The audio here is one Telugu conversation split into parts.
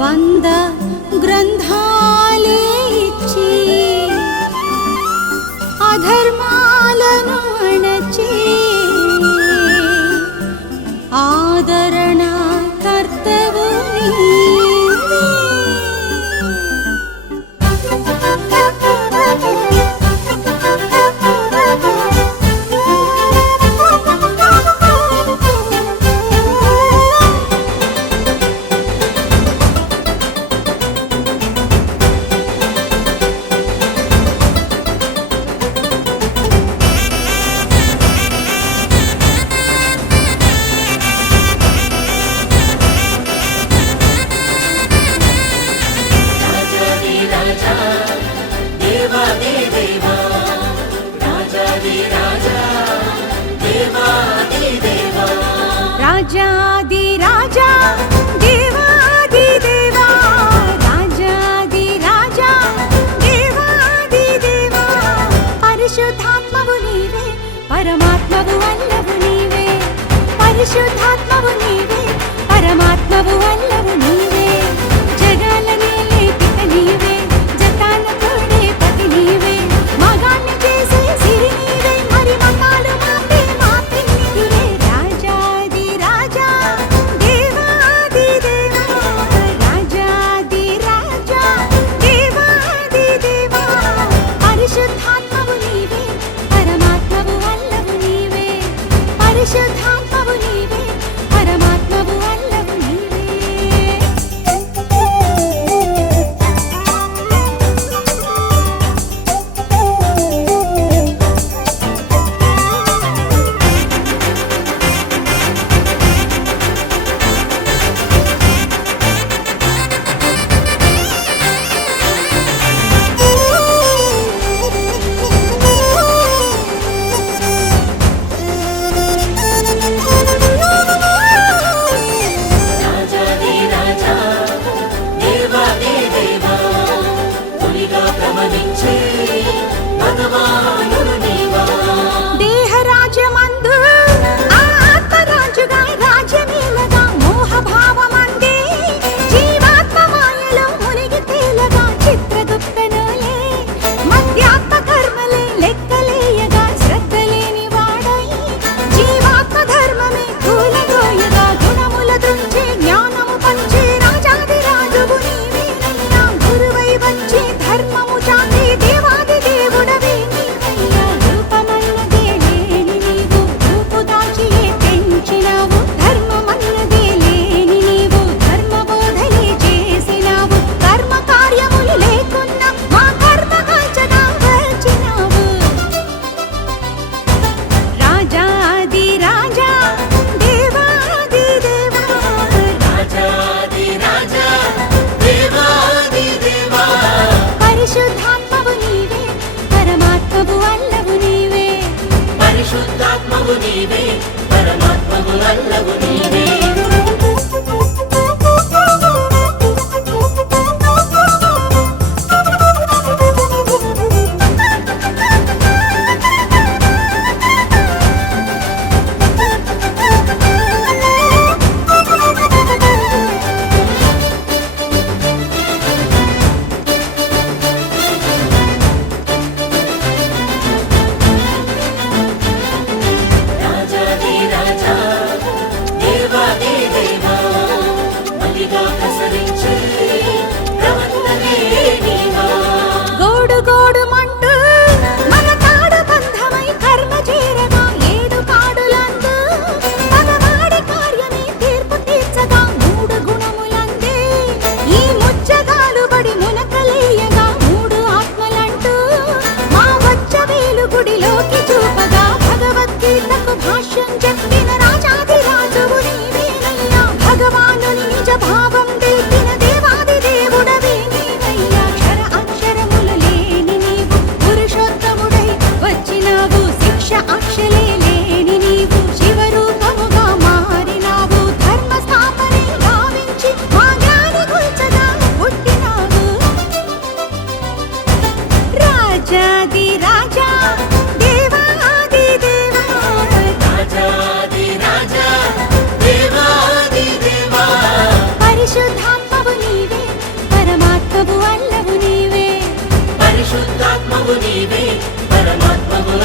వంద గ్రంథాలే ఇచ్చి అధర్మాలను అణచి ఆదరణ కర్తవు నీవే. రాజాది రాజా దేవాది దేవా, రాజాది రాజా దేవాది దేవా, పరిశుద్ధాత్మవు నీవే, పరమాత్మవు అల్లవు నీవే, పరిశుద్ధాత్మవు నీవే, పరమాత్మవు అల్లవు నీవే, జగాల నేలే పిత నీవే, జతాన తోడే పతి నీవే, మగాన్ని చేసే సిరి నీవే, మరి మతాలు మాపే మా పిన్నిదివే. రాజాది రాజా దేవాది దేవా, రాజాది రాజా దేవాది దేవా, పరిశుద్ధాత్మవు నీవే, పరమాత్మవు అల్లవు నీవే, పరిశుద్ధాత్మవు నీవే, పరమాత్మవు అల్లవు నీవే. దేహరాజ్యమందు ఆత్మరాజుగా రాజ్యమేలగా, మోహభావమందే జీవాత్మ మాయలో మునిగి తేలగా, చిత్రగుప్తనులే మధ్యాత్మ కర్మలే లెక్కలేయగా, శ్రద్ధలేని వాడై జీవాత్మ ధర్మమే కూలగోయగా, గుణముల తుంచి జ్ఞానము పంచే రాజాది రాజువు నీవేనయ్యా, గురువై వచ్చి ధర్మము చాటి దేవాది దేవుడవే నీవయ్యా. రూపమన్నదే లేని నీవు రూపు దాచియే పెంచినావు, ధర్మమన్నదే లేని నీవు ధర్మబోధలే చేసినావు, కర్మ కార్యములు లేకున్నా మా కర్మ కాల్చగా వచ్చినావు. రాజాది రాజా దేవాది దేవా, రాజాది రాజా దేవాది దేవా, పరిశుద్ధాత్మవు నీవే, పరమాత్మవు అల్లవు నీవే, పరిశుద్ధాత్మవు నీవే, పరమాత్మవు అల్లవు నీవే. రాజాది రాజా దేవాది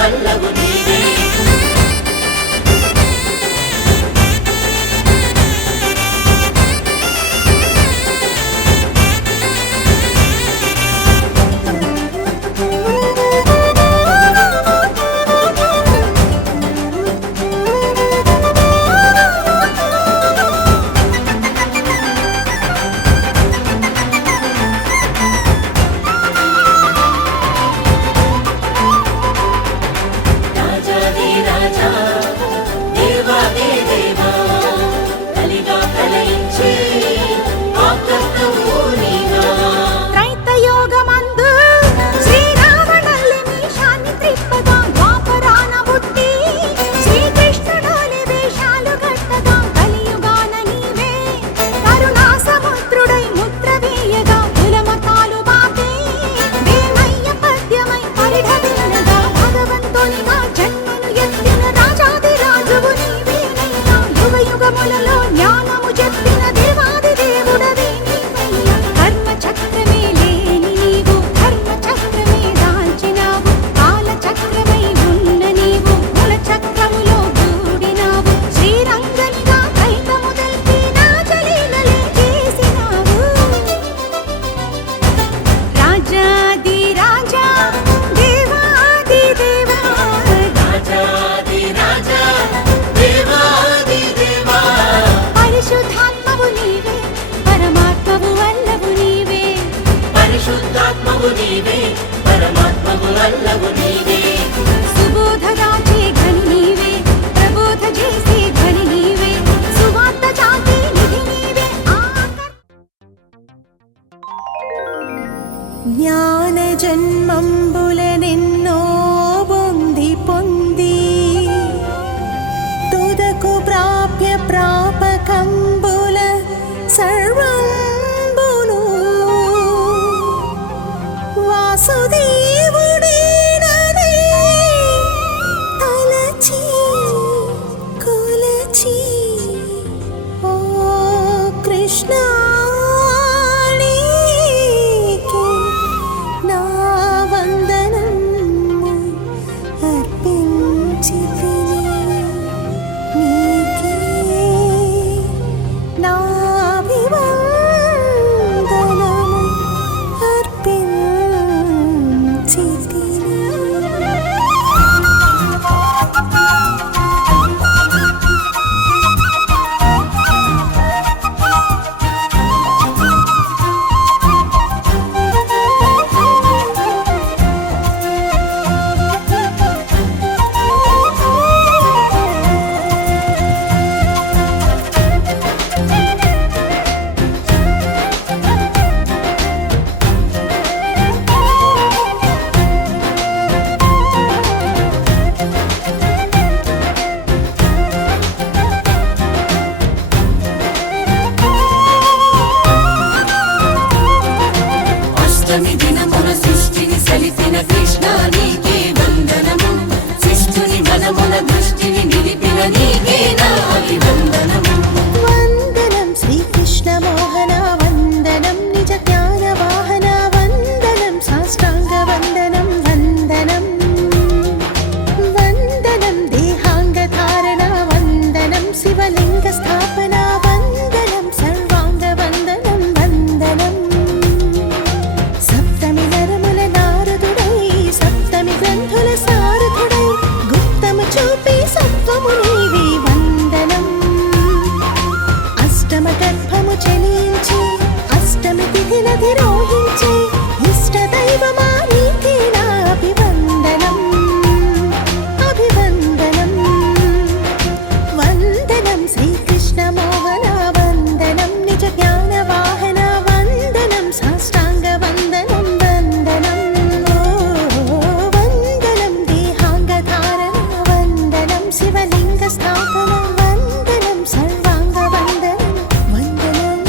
అల్లవు నీవే రాజాది రాజా దేవాది దేవా కలిగా ప్రళయించే ఆకర్తవు నీవా త్రైతయోగమందు శ్రీరావణల్లి మీశాన్ని త్రిప్పగా ద్వాపరాన పుట్టి శ్రీకృష్ణుడోలి వేషాలు గట్టగా కలియుగాన నీవే కరుణా సముద్రుడై ముద్ర వేయగా కులమతాలు బాపే వేమయ్య పద్యమై పరిఢవిల్లగా భగవంతునిగా జన్మను ఎత్తిన రాజాది రాజువు నీవేనయ్యా యుగ యుగములలో జ్ఞానము చెప్పిన దేవాది దేవుడవే నీవయ్యా కర్మ చక్రమే లేని నీవు ధర్మ చక్రమే దాల్చినావు కాల చక్రమై ఉన్న నీవు కుల చక్రములో గూడినావు శ్రీరంగనిగా కైతము దల్పి రాజలీలలే చేసినావు రాజాది రాజా దేవాది దేవా రాజాది రాజా దేవాది దేవా పరిశుద్ధాత్మవు నీవే పరమాత్మవు అల్లవు నీవే పరిశుద్ధాత్మవు నీవే పరమాత్మవు అల్లవు నీవే సుబోధరాచే ఘని నీవే ప్రబోధ చేసే ధ్వని నీవే సువార్త చాటే నిధి నీవే జ్ఞాన జన్మంబులనెన్నో బొంది పొంది తుదకు ప్రాప్య ప్రాపకంబుల సర్వంబును వాసుదేవుడేనని తలచి కొలచి ఓ కృష్ణ నీకే నా వందనము అర్పించితిని నీకే నా అభివందనము అర్పించితిని అష్టమి దినమున సృష్టిని సలిపిన కృష్ణ నీకే వందనము శిష్టుని మనమున దృష్టిని నిలిపిన నీకే నా అభివందనము వందనం శ్రీకృష్ణ మోహన వందనం నిజ జ్ఞాన వాహన వందనం సాష్టాంగ వందనం వందనం వందనం దేహాంగ ధారణ వందనం శివలింగ స్థాపన వందనం సర్వాంగ వందనం వందనం సప్తమి నరముల నారదుడై సప్తమి గ్రంథుల సారథుడై గుప్తము చూపి సత్వము నీవే వందనం అష్టమ గర్భము చలించి అష్టమి తిథినధిరోహించి ఇష్ట దైవమా నీకే నా అభివందనం అభివందనం వందనం శ్రీకృష్ణ మోహన వందనం నిజ జ్ఞాన వాహన వందనం సాష్టాంగ వందనం వందనం వందనం దేహాంగ ధారణ వందనం శివలింగ స్థాపన వందనం సర్వాంగ వందనం వందనం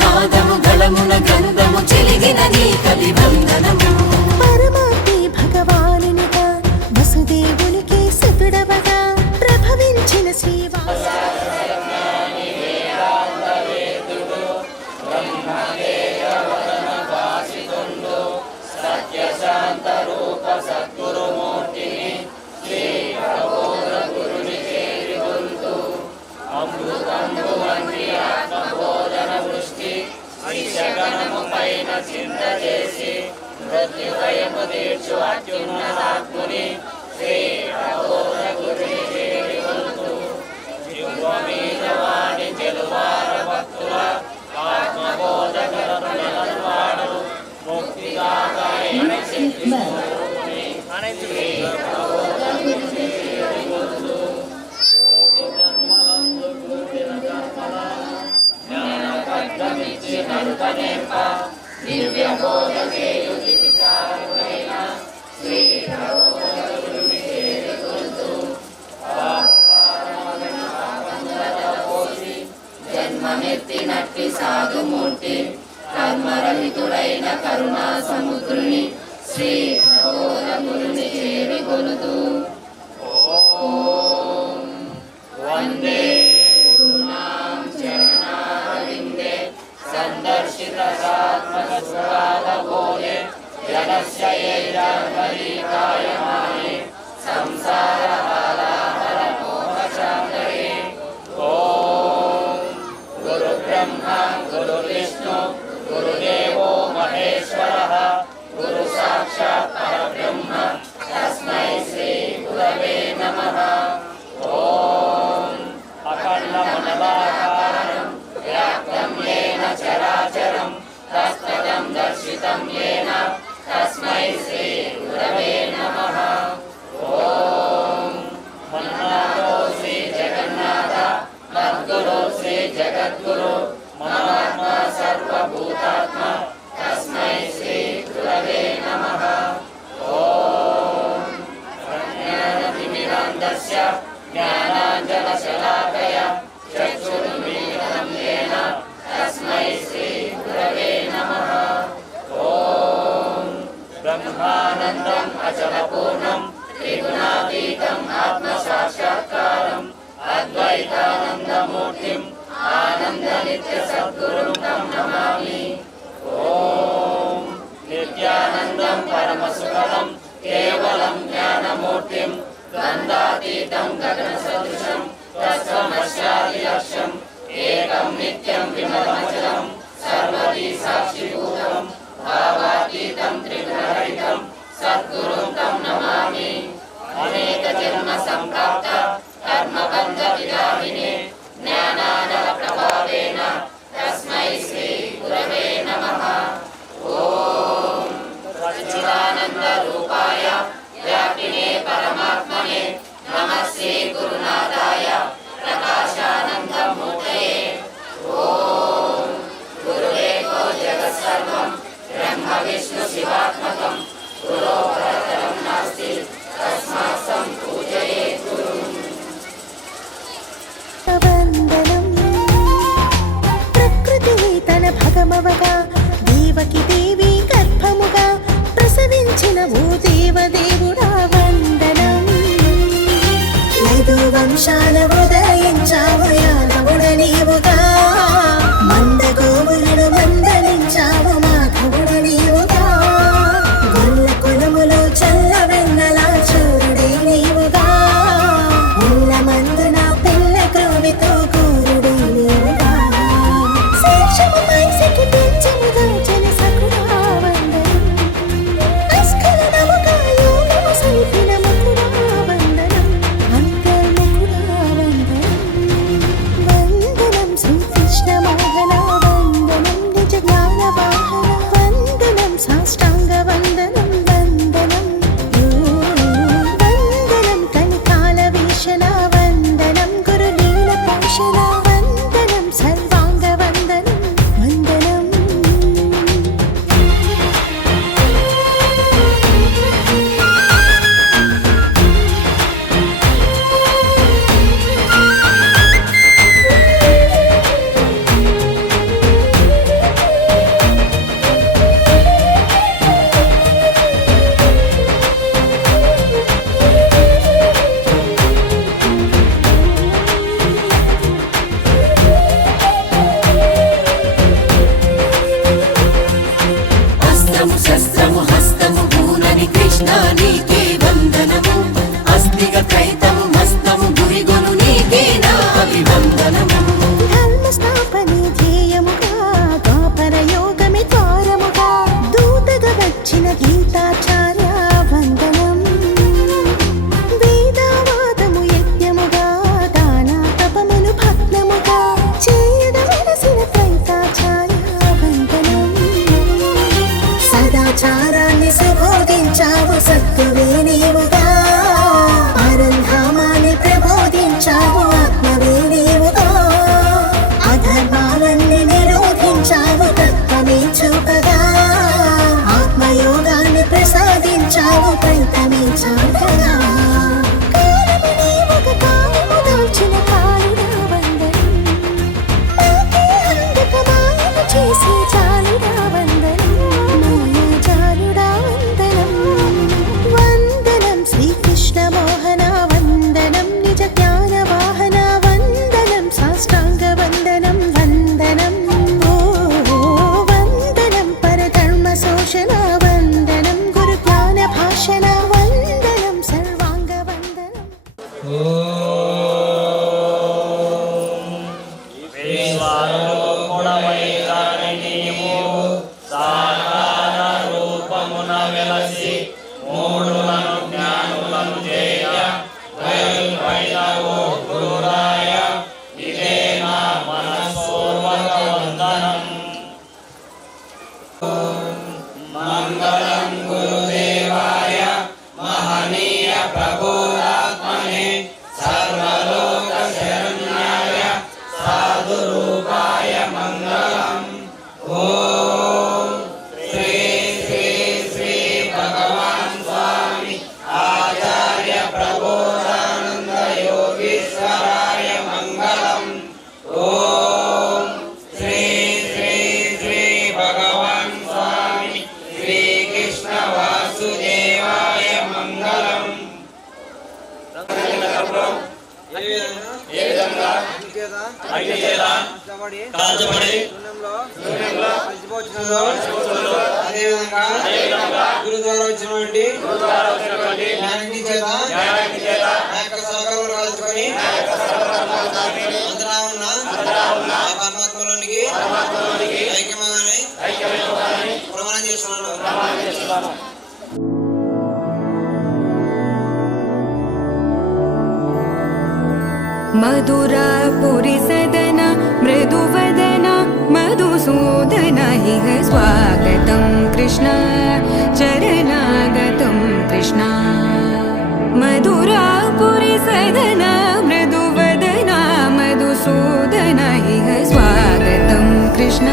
నాదము గళమున గంధము చెలిగిన నీ కవివందనము పరమాత్మి భగవానునిగా వసుదేవునికి సుతుడవగా ప్రభవించిన శ్రీవాస చింత చేసి మృత్యుభయము తీర్చు అత్యున్నతాత్ముని శ్రీ ప్రబోధ గురుని చేరికొందు జిహ్వమీద వాణి చెలువార భక్తుల ఆత్మబోధకరను నిలవాడు ముక్తిదాతైన శ్రీకృష్ణుని శ్రీ ప్రబోధ గురుని చేరికొందు కోటి జన్మలందు కూడిన కర్మల జ్ఞాన పద్మమిచ్చి నరుకనేంప దివ్య బోధ చేయు విచారుడైన శ్రీ ప్రబోధ గురుని చేరికొందు పాపపారములను పాపందర పోసి జన్మమెత్తినట్టి సాధుమూర్తి కర్మరహితుడైన కరుణా సముద్రుని శ్రీ ప్రబోధ గురుని చేరికొనుదు ఓం వందే గురునాం చరణారవిందే సందర్శిత సాత్మక సురాల బోలే జనస్య ఏజాన్మరీకాయమానే సంసార హాలాహర మోహశాంతయే ఓం గురు బ్రహ్మ గురు విష్ణు గురుదేవో మహేశ్వరః గురు సాక్షాత్ పరబ్రహ్మ తస్మై శ్రీ గురవే నమః ఓం అఖండ మండలాకారం వ్యాప్తం యేన చరాచరం తత్పదం దర్శితం యేన తస్మై శ్రీ గురవే నమః ఓం మన్నాతో శ్రీ జగన్నాథ మద్గురు శ్రీ జగద్గురు మమాత్మ సర్వభూతాత్మ తస్మై శ్రీ గురవే నమః ఓం ప్రజ్ఞానతిమిరాంధస్య జ్ఞానాంజనశలాకయ చక్షురున్మీలితం యేన తస్మై శ్రీ గురవే నమః ఓం బ్రహ్మానందం అచలపూర్ణం త్రిగుణాతీతం ఆత్మసాక్షాత్కారం అద్వైతానందమూర్తిం ఆనందనిత్య సద్గురుం తం నమామి ఓం నిత్యానందం పరమసుఖదం కేవలం జ్ఞానమూర్తిం ద్వంద్వాతీతం గగనసదృశం తత్వమస్యాది లక్ష్యం ఏకం నిత్యం విమలమచలం సర్వదీ సాక్షిభూతం భావాతీతం త్రిగుణరహితం సద్గురుం తం నమామి అనేక జన్మ సంప్రాప్త కర్మబంధ విదాహినే జ్ఞానానల ప్రభావేన తస్మై శ్రీ గురవే నమః ఓం సచ్చిదానంద రూపాయ వ్యాపినే పరమాత్మనే నమః శ్రీ గురునాథాయ ప్రకాశానందమూర్తయే ఓం గురుదేవో జగత్సర్వం బ్రహ్మ విష్ణు శివాత్మకం గురో పరతరం నాస్తి తస్మాత్ సంపూజయేత్ గురుం వందనం ప్రకృతి తన భగమవగా దేవకి దేవి గర్భముగా ప్రసవించిన ఓ దేవదేవుడా వందనం యదు వంశాల ఉదయించావు యాదవుడ నీవుగా మందగోవులను మందలించావు మాధవుడ నీవుగా గొల్ల కులములో చల్ల వెన్నలా నీవు సాకార రూపమున వెలసి మూడులను జ్ఞానులను చేయ వైనవు గురురాయ ఇదే నా మనస్పూర్వక వందనం. మంగళం గురుదేవాయ మహనీయ ప్రభురాత్మనే సర్వలోక శరణ్యాయ సాధురూపాయ మంగళం. ఓం శ్రీ శ్రీ శ్రీ భగవాన్ స్వామి ఆచార్య ప్రబోధానంద యోగీశ్వరాయ మంగళం. ఓం శ్రీ శ్రీ శ్రీ భగవాన్ స్వామి శ్రీకృష్ణ వాసుదేవాయ మంగళం. ఏ విధంగా అగ్ని చేత కాల్చబడి అదేవిధంగా గురు ద్వారా వచ్చినటువంటి జ్ఞానాగ్ని చేత ఆ యొక్క సహకారం కాల్చుకొని అంతటా ఉన్న ఆ పరమాత్మలోనికి ఐక్యమని ప్రమాణం చేస్తున్నాను. मधुरापुरी सदन मृदुवदन मधुसूदन इह स्वागतं कृष्ण चरणागतं कृष्ण. मधुरापुरी सदन मृदुवदन मधुसूदन इह स्वागतं कृष्ण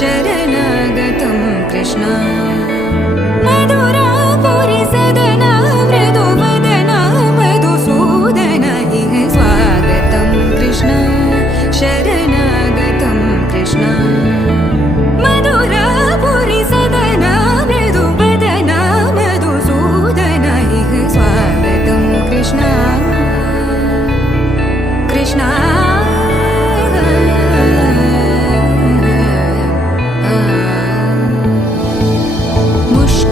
शरणागतं कृष्ण. मधुरापुरी सदन मृदुवदन मधुसूदन इह स्वागतं कृष्ण शरणागतं कृष्ण. मधुरापुरी सदन मृदुवदन मधुसूदन इह स्वागतं कृष्ण कृष्ण. मुष्क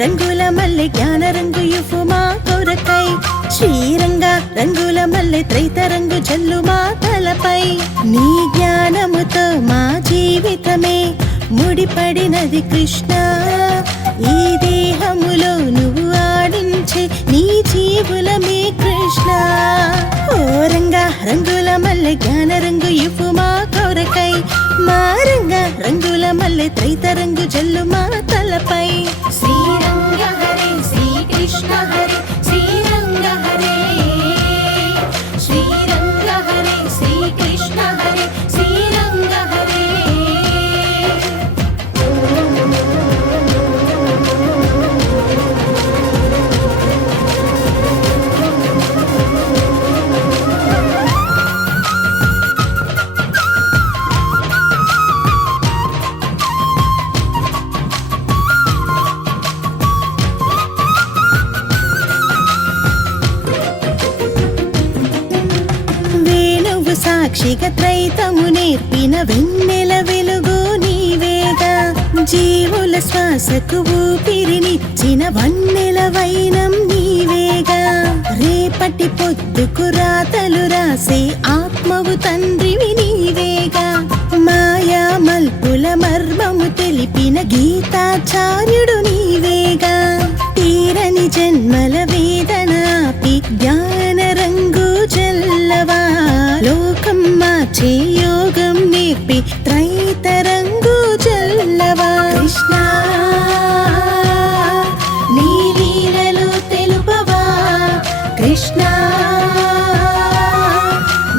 రంగుల మల్లె జ్ఞాన రంగు ఇవ్వు మా కొరకై శ్రీరంగ రంగుల మల్లె త్రైత రంగు జల్లు మా తలపై నీ జ్ఞానముతో మా జీవితమే ముడిపడినది కృష్ణ ఈ దేహములో నువ్వు ఆడించే నీ జీవులమే కృష్ణ ఓ రంగా రంగుల మల్లె జ్ఞాన రంగు ఇవ్వు మా కొరకై మా రంగ రంగుల మల్లె త్రైత రంగు జల్లు మా తలపై శ్రీరంగ హరే శ్రీకృష్ణ హరే శ్రీరంగ హరే శ్రీరంగ హరే శ్రీకృష్ణ హరే శ్రీరంగ హరే వేణువు సాక్షిగా త్రైతము నేర్పిన వెన్నెల వెలుగు నీవేగా జీవుల శ్వాసకు ఊపిరినిచ్చిన వన్నెల వైనం నీవేగా రేపటి పొద్దుకు రాతలు రాసే ఆత్మవు తండ్రివి నీవేగా మాయా మల్పుల మర్మము తెలిపిన గీతాచార్యుడు నీవేగా తీరని జన్మల వేదన ఆపి జ్ఞాన రంగు జల్లవా లోకం మార్చే యోగం నేర్పి త్రైత రంగు జల్లవా కృష్ణ నీ లీలలు తెలుపవా కృష్ణ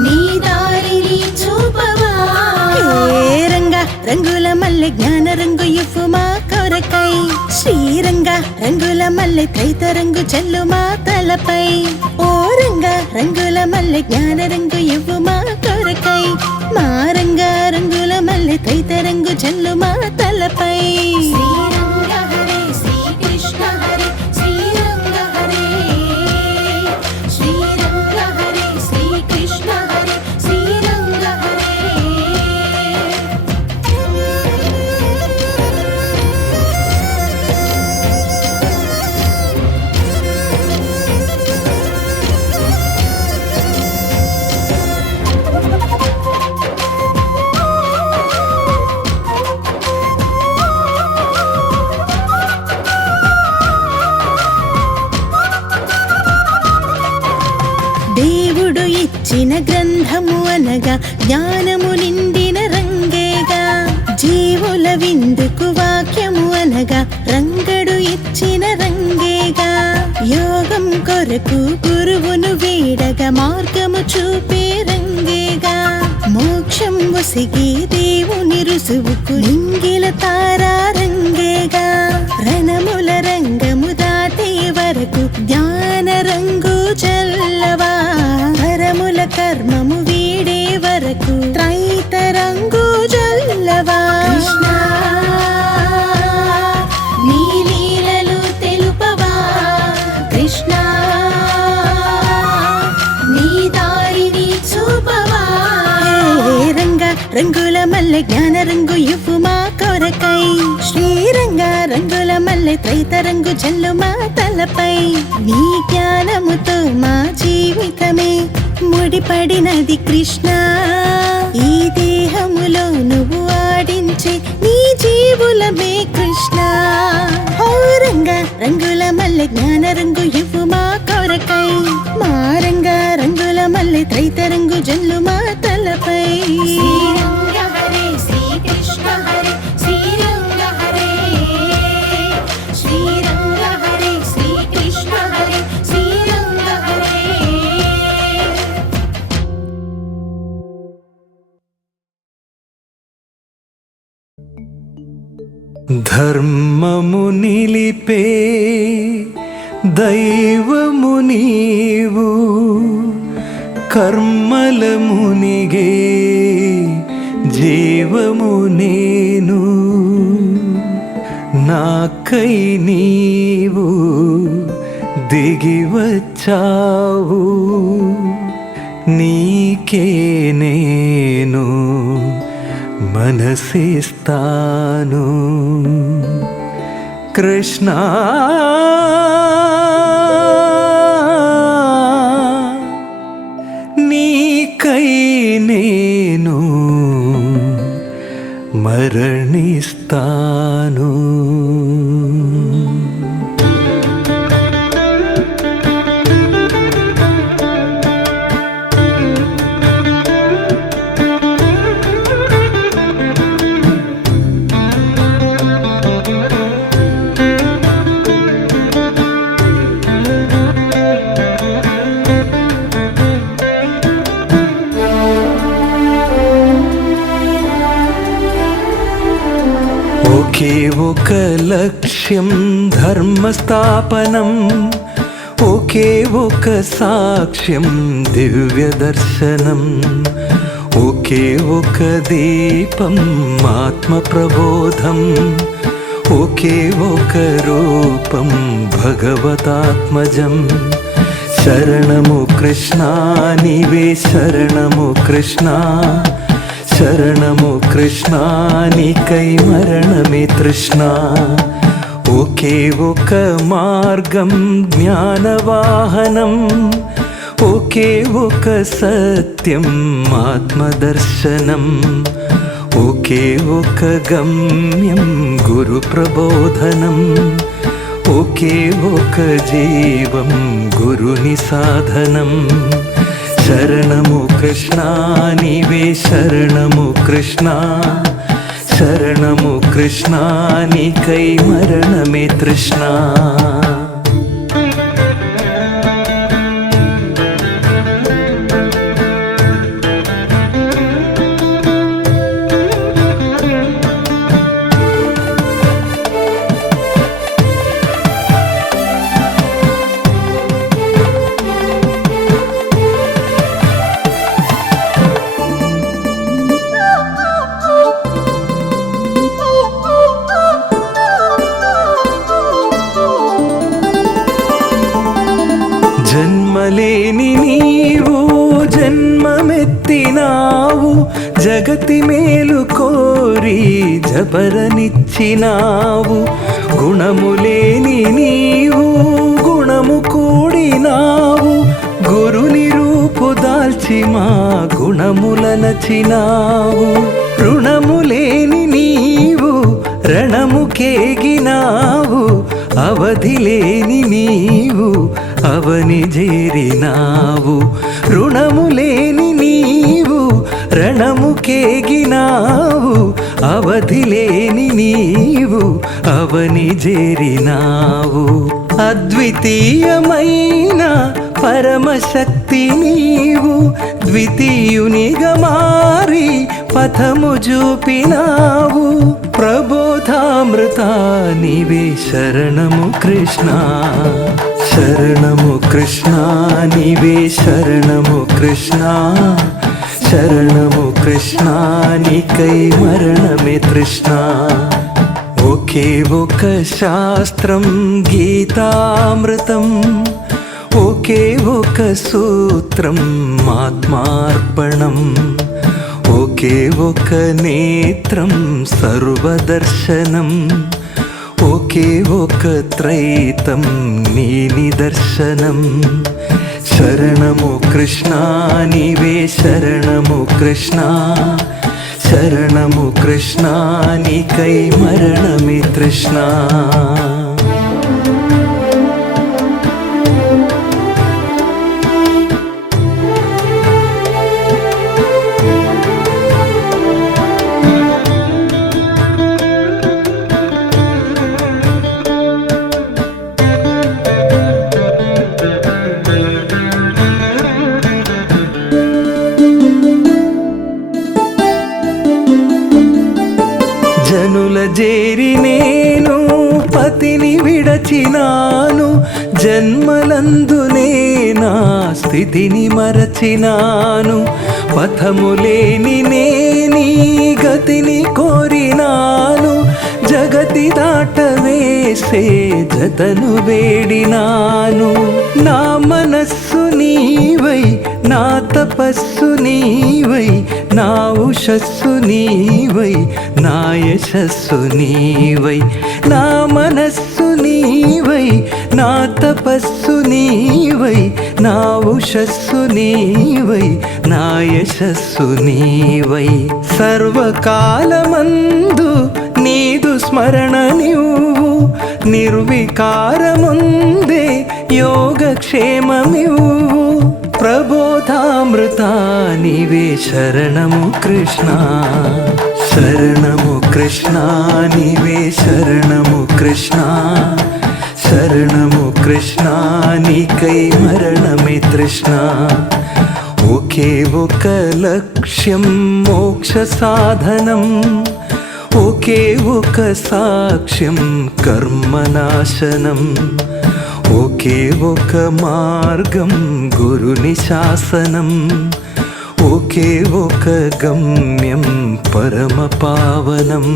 నీ దారిని చూపవా ఏ రంగ రంగుల మల్లె జ్ఞాన రంగు ఇవ్వు మా కొరకై శ్రీరంగ రంగుల మల్లె త్రైత రంగు జల్లు మా తలపై ఓ రంగ రంగుల మల్లె జ్ఞాన రంగు ఇవ్వు మా కొరకై మా రంగ రంగుల మల్లె త్రైత రంగు జల్లు మా తలపై శ్రీరంగ హరే శ్రీకృష్ణ హరే శ్రీరంగ హరే శ్రీరంగ హరే శ్రీకృష్ణ హరే శ్రీరంగ హరే దేవుడు ఇచ్చిన గ్రంథము అనగా జ్ఞానము నిండిన రంగేగా జీవుల విందుకు వాక్యము అనగా రంగడు ఇచ్చిన రంగేగా యోగం కొరకు గురువును వేడగా మార్గము చూపే రంగేగా మోక్షం ఒసిగి దేవుని రుసువుకు లింగిల తారా రంగేగా రణముల రంగము దాటే వరకు జ్ఞాన రంగు చల్లవా పరముల కర్మము వీడే వరకు త్రైత రంగు జల్లవా కృష్ణ నీ లీలలు తెలుపవా కృష్ణ నీ దారిని చూపవా హే రంగ రంగుల మల్లె జ్ఞాన రంగు ఇవ్వు మా కొరకై శ్రీరంగ రంగుల మల్లె త్రైత రంగు జల్లు మా తలపై నీ జ్ఞానముతో మా జీవితమే ముడిపడినది కృష్ణ ఈ దేహములో నువ్వు ఆడించే నీ జీవులమే కృష్ణ ఓ రంగ రంగుల మల్లె జ్ఞాన రంగు ఇవ్వు మా కొరకై మా రంగ రంగుల మల్లె త్రైత రంగు జల్లు మా తలపై శ్రీరంగ హరే శ్రీకృష్ణ హరే శ్రీరంగ హరే శ్రీరంగ హరే శ్రీకృష్ణ హరే శ్రీరంగ హరే ధర్మము నిలిపే దైవము నీవు కర్మల మునిగే జీవము నేను నాకై నీవు దిగి వచ్చావు నీకే నేను మనసిస్తాను కృష్ణ నీకై నేను మరణిస్తాను. ఒకే ఒక లక్ష్యం ధర్మస్థాపనం, ఒకే ఒక సాక్ష్యం దివ్య దర్శనం, ఒకే ఒక దీపం ఆత్మ ప్రబోధం, ఒకే ఒక రూపం భగవతాత్మజం. శరణము కృష్ణ నీవే శరణము కృష్ణ, శరణము కృష్ణ నీకై మరణమే తృష్ణ. ఒకే ఒక మార్గం జ్ఞానవాహనం, ఒకే ఒక సత్యం ఆత్మదర్శనం, ఒకే ఒక గమ్యం గురు ప్రబోధనం, ఒకే ఒక జీవం గురుని సాధనం. శరణము కృష్ణ నీవే శరణము కృష్ణ, శరణము కృష్ణ నీకై మరణమే తృష్ణ. జన్మలేని నీవు జన్మమెత్తినావు, జగతి మేలు కోరి జబరనిచ్చినావు. గుణములేని నీవు గుణము కూడినావు, గురుని రూపు దాల్చి మా గుణముల నచినావు. రుణములేని నీవు రణముకేగినావు, అవధిలేని నీవు అవని చేరినావు. రుణములేని నీవు రణముకేగినావు, అవధిలేని నీవు అవని చేరినావు. అద్వితీయమైన పరమశక్తి నీవు, ద్వితీయునిగా మారి పథము చూపినావు. ప్రబోధామృత నీవే శరణము కృష్ణ, శరణము కృష్ణ నీవే శరణము కృష్ణ, శరణము కృష్ణ నీకై మరణమే తృష్ణ. ఒకే ఒక శాస్త్రం గీతామృతం, ఒకే ఒక సూత్రం ఆత్మార్పణం, ఒకే ఒక నేత్రం సర్వదర్శనం, ఒకే ఒక త్రైతం నీ నిదర్శనం. శరణము కృష్ణ నీవే శరణము కృష్ణ, శరణము కృష్ణ నీకై మరణమే తృష్ణ. జనుల చేరి నేను పతిని విడచినాను, జన్మలందునే నా స్థితిని మరచినాను. పథములేని నేనీ గతిని కోరినాను, జగతి దాటవేసే జతను వేడినాను. నా మనస్సు నీవై నా తపస్సు నీవై, నా ఉషస్సు నీవై నా యశస్సు నీవై, నా మనస్సు నీవై, నా తపస్సు నీవై, నా ఉషస్సు నీవై, నా యశస్సు నీవై. సర్వకాలమందు నీదు స్మరణ నీవు, నిర్వికారముందే యోగక్షేమమివు. ప్రబోధామృతా నీవే శరణము కృష్ణ, శరణము కృష్ణ నీవే శరణము కృష్ణ, శరణము కృష్ణ నీకై మరణమే తృష్ణ. ఒకే ఒక లక్ష్యం మోక్ష సాధనం, ఒకే ఒక సాక్ష్యం కర్మనాశనం, ఒకే ఒక మార్గం గురుని శాసనం, ఒకే ఒక గమ్యం పరమ పావనం.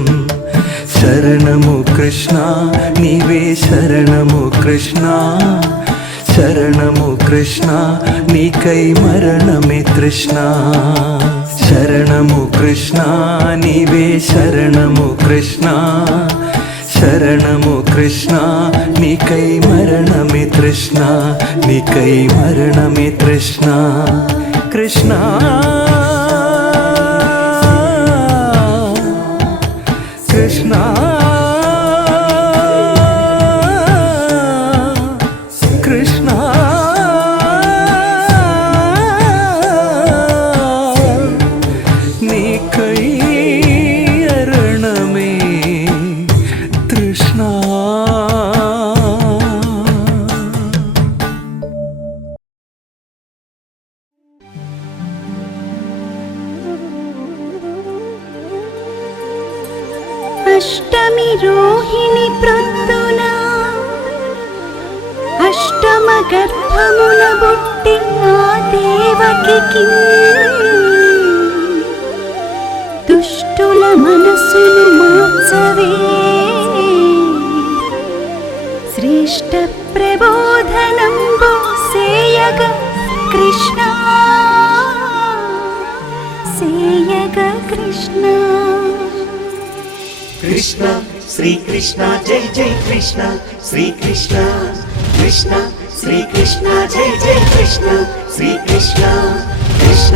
శరణము కృష్ణ నీవే శరణము కృష్ణ, శరణము కృష్ణ నీకై మరణమే తృష్ణ. శరణము కృష్ణ నీవే శరణము కృష్ణ, శరణము కృష్ణ నీకై మరణమే తృష్ణ, నీకై మరణమే తృష్ణ. కృష్ణ కృష్ణ కృష్ణ నీకై అరణమే తృష్ణ. అష్టమి రోహిణి ప్రొద్దున అష్టమ గర్భమున బుట్టి ఆ దేవకి దుష్టుల మనసును మార్చవే. శ్రేష్ఠ ప్రబోధనంబు సేయగ కృష్ణ, సేయగ కృష్ణ. कृष्ण श्री कृष्ण जय जय कृष्ण श्री कृष्ण, कृष्ण श्री कृष्ण जय जय कृष्ण श्री कृष्ण, कृष्ण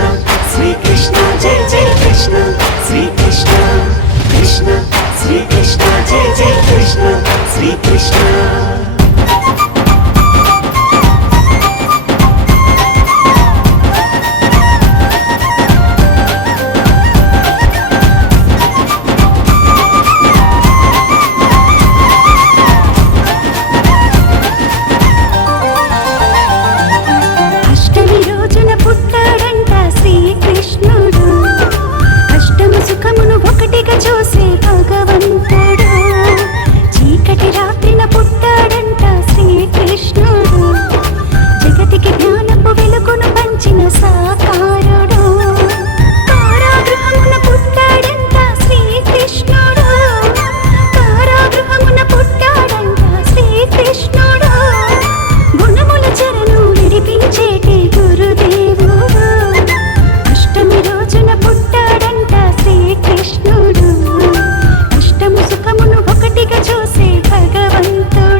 श्री कृष्ण जय जय कृष्ण श्री कृष्ण, कृष्ण श्री कृष्ण जय जय कृष्ण श्री कृष्ण. చూసే భగవంతుడు చీకటి రాత్రిన పుట్టాడంట శ్రీకృష్ణుడు. జగతికి జ్ఞానపు వెలుగును పంచిన సాకారుడు. కారాగృహమున పుట్టాడంట శ్రీకృష్ణుడు, కారాగృహమున పుట్టాడంట శ్రీకృష్ణుడు. గుణముల చెరను విడిపించేటి గురుదేవుడు. అష్టమి రోజున పుట్టాడంట శ్రీకృష్ణుడు. అష్టము సుఖమును ఒకటిగా చూసే భగవంతుడు.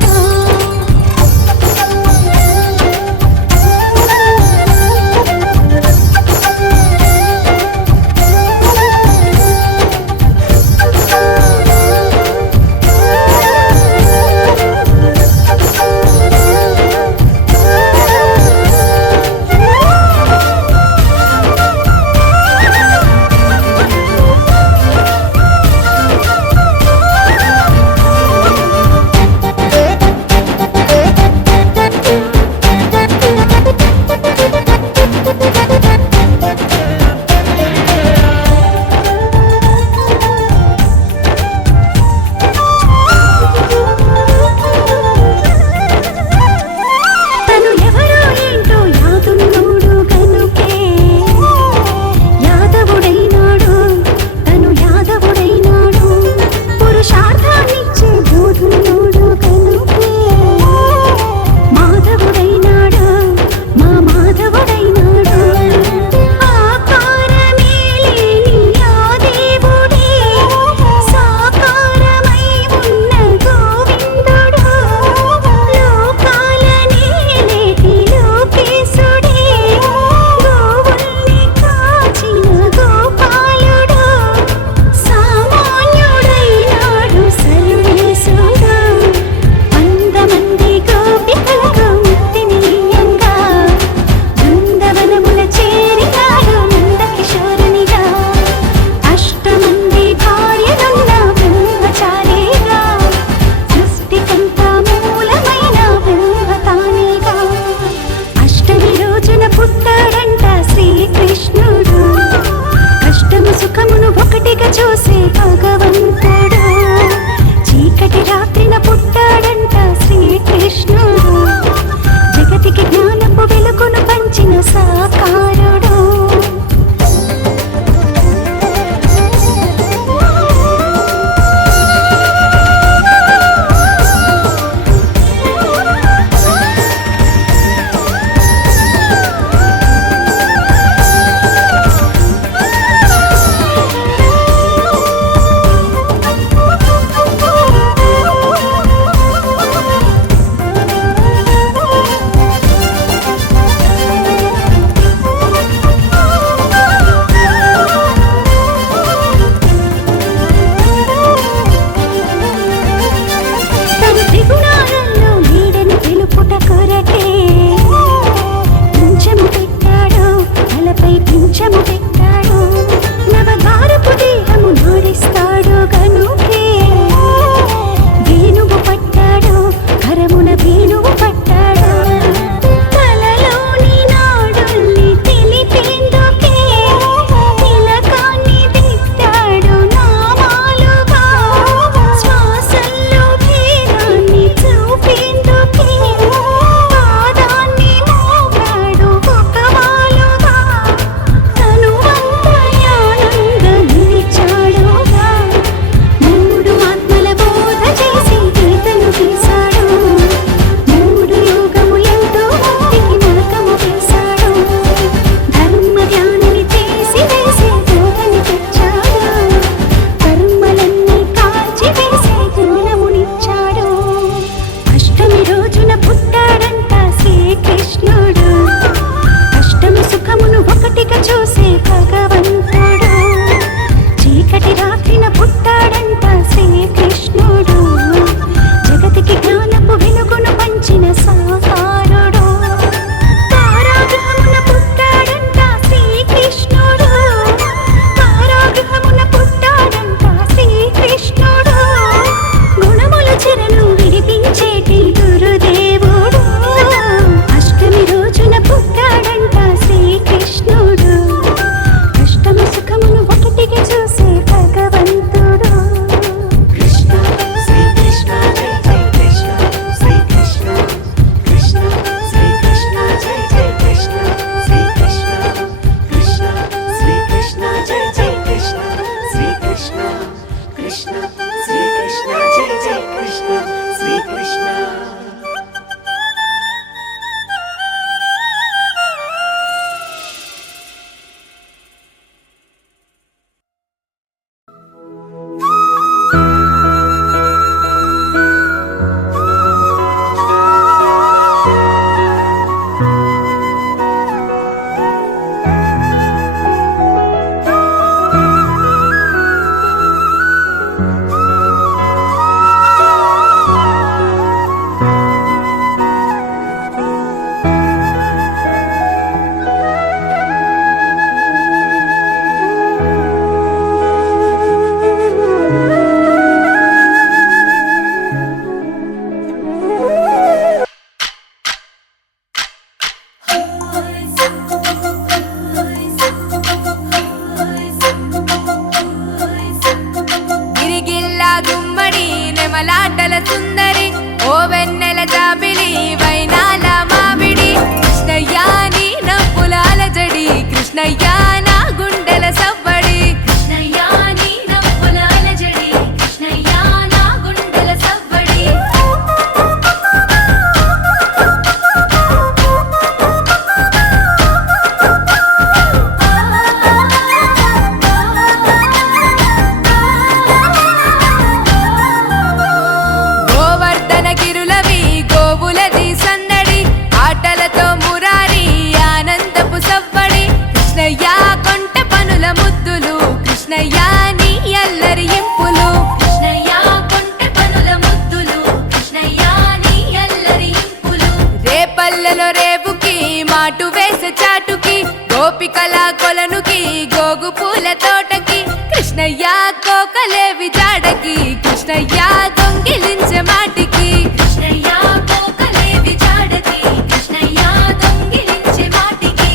తోటకి గోగు పూల తోటకి కృష్ణయ్య కోకలేవి జాడకి కృష్ణయ్య దొంగిలించే మాటికి కృష్ణయ్య కోకలేవి జాడకి కృష్ణయ్య దొంగిలించే మాటికి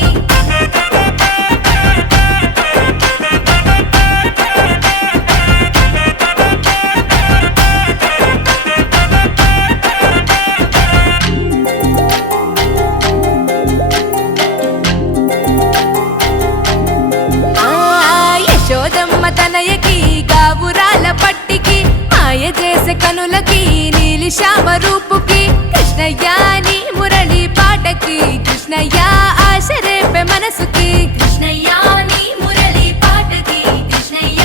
యశోదమ్మ తనయకి గావురాల పట్టికి మాయ చేసే కనులకి నీలి శ్యామ రూపుకి కృష్ణయ్య నీ మురళి పాటకి కృష్ణయ్య ఆశ రేపే మనసుకి కృష్ణయ్య నీ మురళి పాటకి కృష్ణయ్య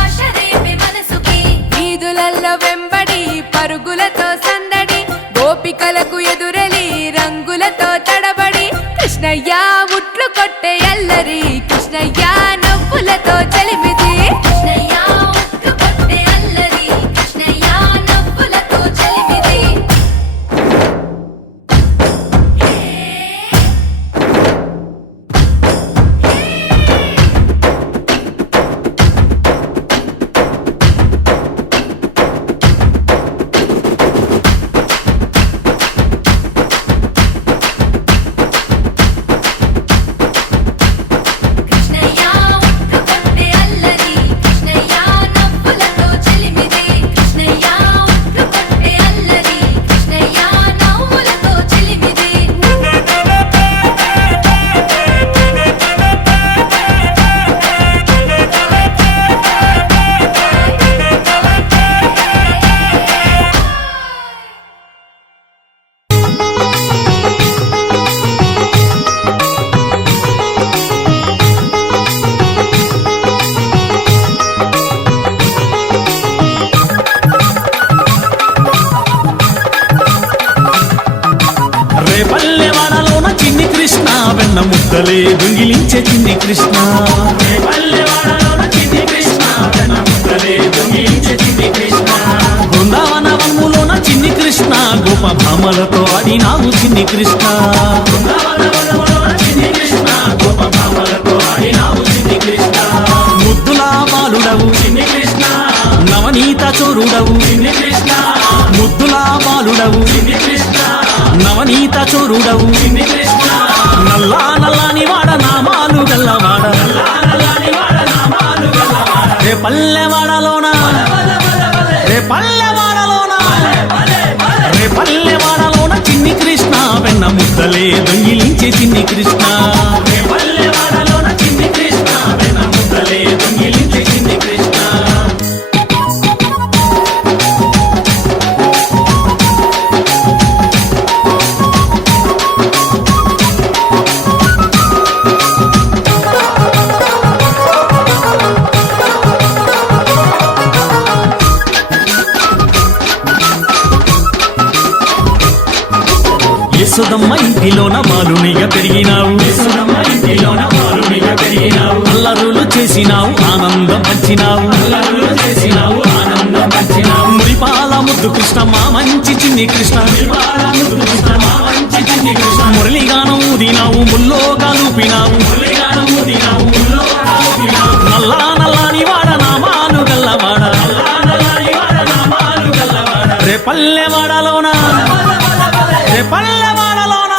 ఆశ రేపే మనసుకి వీధులల్లో వెంబడి పరుగులతో సందడి గోపికలకు ఎదురలి రంగులతో తడబడి కృష్ణయ్య ఉట్లు కొట్టే అల్లరి కృష్ణయ్య నవ్వులతో చలిమిది కృష్ణయ్య ఉట్లు కొట్టే అల్లరి కృష్ణయ్య నవ్వులతో చలిమిది కృష్ణయ్య ఉట్లు కొట్టే అల్లరి కృష్ణయ్య నవ్వులతో చలిమిది కృష్ణయ్య ఉట్లు కొట్టే అల్లరి కృష్ణయ్య నవ్వులతో చలిమిది రేపల్లెవాడలోన చిన్ని కృష్ణ వెన్న ముద్దలే దొంగిలించే చిన్ని కృష్ణ రేపల్లెవాడలోన చిన్ని కృష్ణ వెన్న ముద్దలే దొంగిలించే చిన్ని కృష్ణ బృందావన వనములోన చిన్ని కృష్ణ గోప భామలతో ఆడినావు చిన్ని కృష్ణ బృందావన వనములోన చిన్ని కృష్ణ గోప భామలతో ఆడినావు చిన్ని కృష్ణ ముద్దులా బాలుడవు చిన్ని కృష్ణ నవనీత చోరుడవు చిన్ని కృష్ణ ముద్దులా బాలుడవు చిన్ని కృష్ణ నవనీత చోరుడవు చిన్ని కృష్ణ నల్లా నల్లాని వాడ నామాలు గల్లవాడ రే పల్లెవాడలోన రే పల్లెవాడలోన రే పల్లెవాడలోన చిన్ని కృష్ణ వెన్న ముద్దలే దొంగిలించే చిన్ని కృష్ణ రే పల్లెవాడలోన చిన్ని కృష్ణ వెన్న ముద్దలే దొంగిలించే చిన్ని కృష్ణ యశోదమ్మ ఇంటిలోన బాలునిగా పెరిగినావు యశోదమ్మ ఇంటిలోన బాలునిగా పెరిగినావు అల్లరులు చేసినావు ఆనందం పంచినావు అల్లరులు చేసినావు ఆనందం పంచినావు మురిపాల ముద్దు కృష్ణ మా మంచి చిన్ని కృష్ణ మురిపాల ముద్దు కృష్ణ మా మంచి చిన్ని కృష్ణ మురళిగానం ఊదినావు ముల్లో కాలుపినావు మురళిగానం ఊదినావు ముల్లో కాలుపినావు నల్లా నల్లాని వాడ నామాలు గల్లవాడ నల్లా నల్లాని వాడ నామాలు గల్లవాడ రే పల్లెవాడలోన రే పల్లెవాడలోన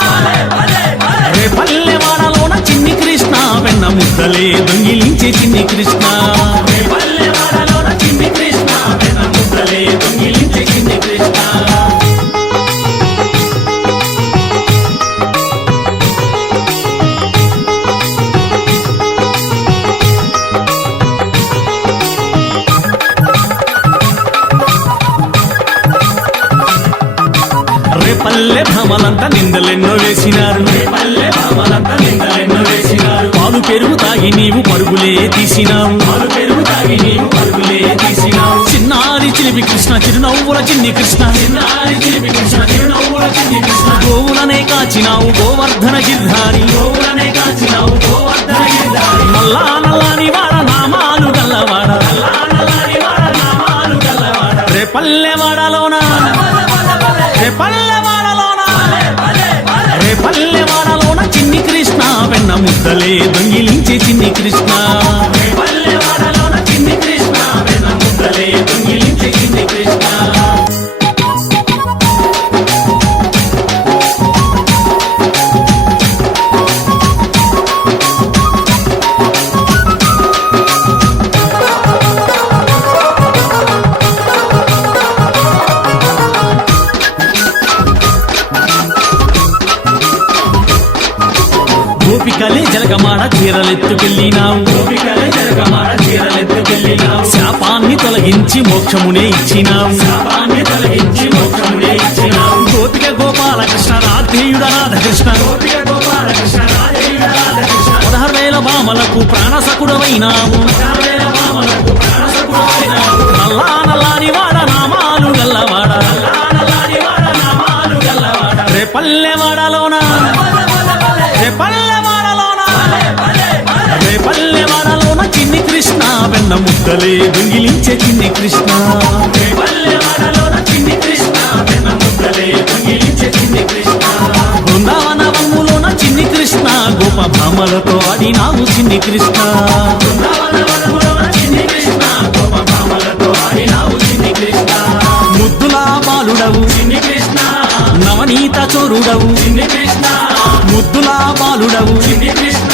రే పల్లెవాడలోన చిన్ని కృష్ణ వెన్న ముద్దలే దొంగిలించే చిన్ని కృష్ణ రే పల్లెవాడలోన చిన్ని కృష్ణ వెన్న ముద్దలే దొంగిలించే చిన్ని కృష్ణ పల్లె భామలంతా నిందలెన్నో వేసినారు పల్లె భామలంతా నిందలెన్నో వేసినారు పాలు పెరుగు తాగి నీవు పరుగులే తీసినావు పాలు పెరుగు తాగి నీవు పరుగులే తీసినావు చిన్నారి చిలిపి కృష్ణ చిరునవ్వుల చిన్ని కృష్ణ చిన్నారి చిలిపి కృష్ణ చిరునవ్వుల చిన్ని కృష్ణ గోవులనే కాచినావు గోవర్ధన గిర్ధారి గోవులనే కాచినావు గోవర్ధన గిర్ధారి నల్లా నల్లాని వాడ నామాలు గల్లవాడ నల్లా నల్లాని వాడ నామాలు గల్లవాడ రే పల్లెవాడలోన రే పల్లెవాడలోన రే పల్లెవాడలోన చిన్ని కృష్ణ వెన్న ముద్దలే దొంగిలించే చిన్ని కృష్ణ పల్లెవాడలోన చిన్ని కృష్ణ వెన్న ముద్దలే దొంగిలించే చిన్ని కృష్ణ గోపికలే జలగమాడ చీరలెత్తుకెళ్ళినావు గోపికలే జలగమాడ చీరలెత్తుకెళ్ళినావు శాపాన్ని తొలగించి మోక్షమునే ఇచ్చినావు శాపాన్ని తొలగించి మోక్షమునే ఇచ్చినావు గోపిక గోపాలకృష్ణ రాధేయుడ రాధకృష్ణ గోపిక గోపాలకృష్ణ రాధేయుడ రాధకృష్ణ 16,000 భామలకు ప్రాణసకుడవైనావు 16,000 భామలకు ప్రాణసకుడవైనావు నల్లా నల్లాని వాడ నామాలు గల్లవాడ నల్లా నల్లాని వాడ నామాలు గల్లవాడ రే పల్లెవాడలోన పల్లెవాడలోన చిన్ని కృష్ణ వెన్న ముద్దలే దొంగిలించే చిన్ని కృష్ణ పల్లెవాడలోన చిన్ని కృష్ణ వెన్న ముద్దలే దొంగిలించే చిన్ని కృష్ణ బృందావనవనములోన చిన్ని కృష్ణ గోప భామలతో ఆడినావు చిన్ని కృష్ణ బృందావనవనములోన చిన్ని కృష్ణ గోప భామలతో ఆడినావు చిన్ని కృష్ణ ముద్దులా బాలుడవు చిన్ని కృష్ణ నవనీత చోరుడవు చిన్ని కృష్ణ ముద్దులా బాలుడవు చిన్ని కృష్ణ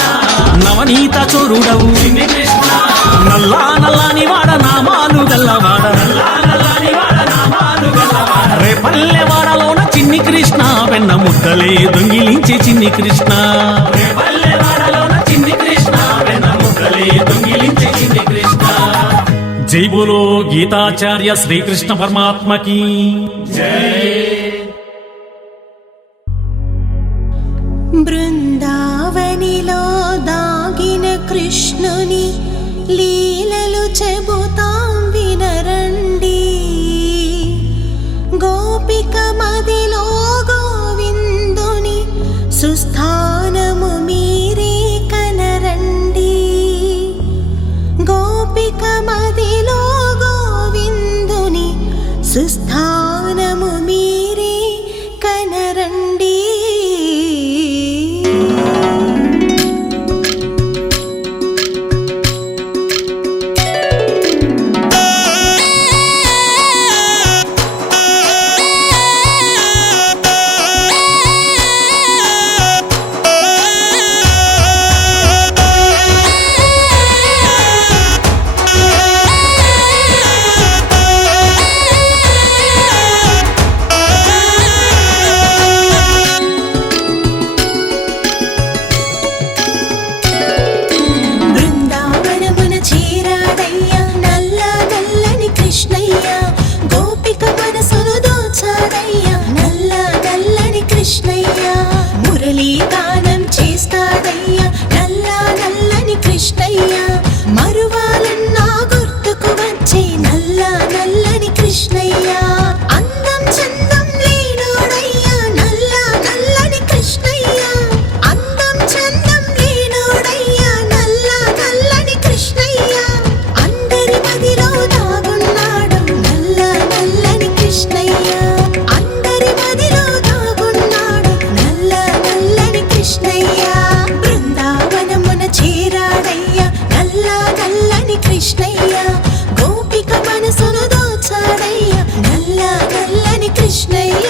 నవనీత చోరుడవు చిన్ని కృష్ణ నల్లా నల్లాని వాడ నామాలు గల్లవాడ నల్లా నల్లాని వాడ నామాలు గల్లవాడ రే పల్లెవాడలోన చిన్ని కృష్ణ వెన్న ముద్దలే దొంగిలించే చిన్ని కృష్ణ రే పల్లెవాడలోన చిన్ని కృష్ణ వెన్న ముద్దలే దొంగిలించే చిన్ని కృష్ణ జై బోలో గీతాచార్య శ్రీకృష్ణ పరమాత్మకి జై బృందావనిలో దాగిన కృష్ణుని లీలలు చెబుతాం వినరండి గోపిక మదిలో గోవిందుని సుస్థానము మీరే కనరండి గోపిక మదిలో గోవిందుని సుస్థానము మీరే కనరండి మరువాలన్నా గుర్తుకు వచ్చే నల్ల నల్లని కృష్ణయ్య అందం చందం లేనోడయ్యా నల్ల నల్లని కృష్ణయ్య అందం చందం లేనోడయ్యా నల్ల నల్లని కృష్ణయ్య అందరి మదిలో దాగున్నాడు నల్ల నల్లని కృష్ణయ్య అందరి మదిలో దాగున్నాడు నల్ల నల్లని కృష్ణయ్య బృందావనమున చేరాడయ్యా నల్ల నల్లని కృష్ణయ్య గోపిక మనసును దోచాడయ్యా నల్ల నల్లని కృష్ణయ్య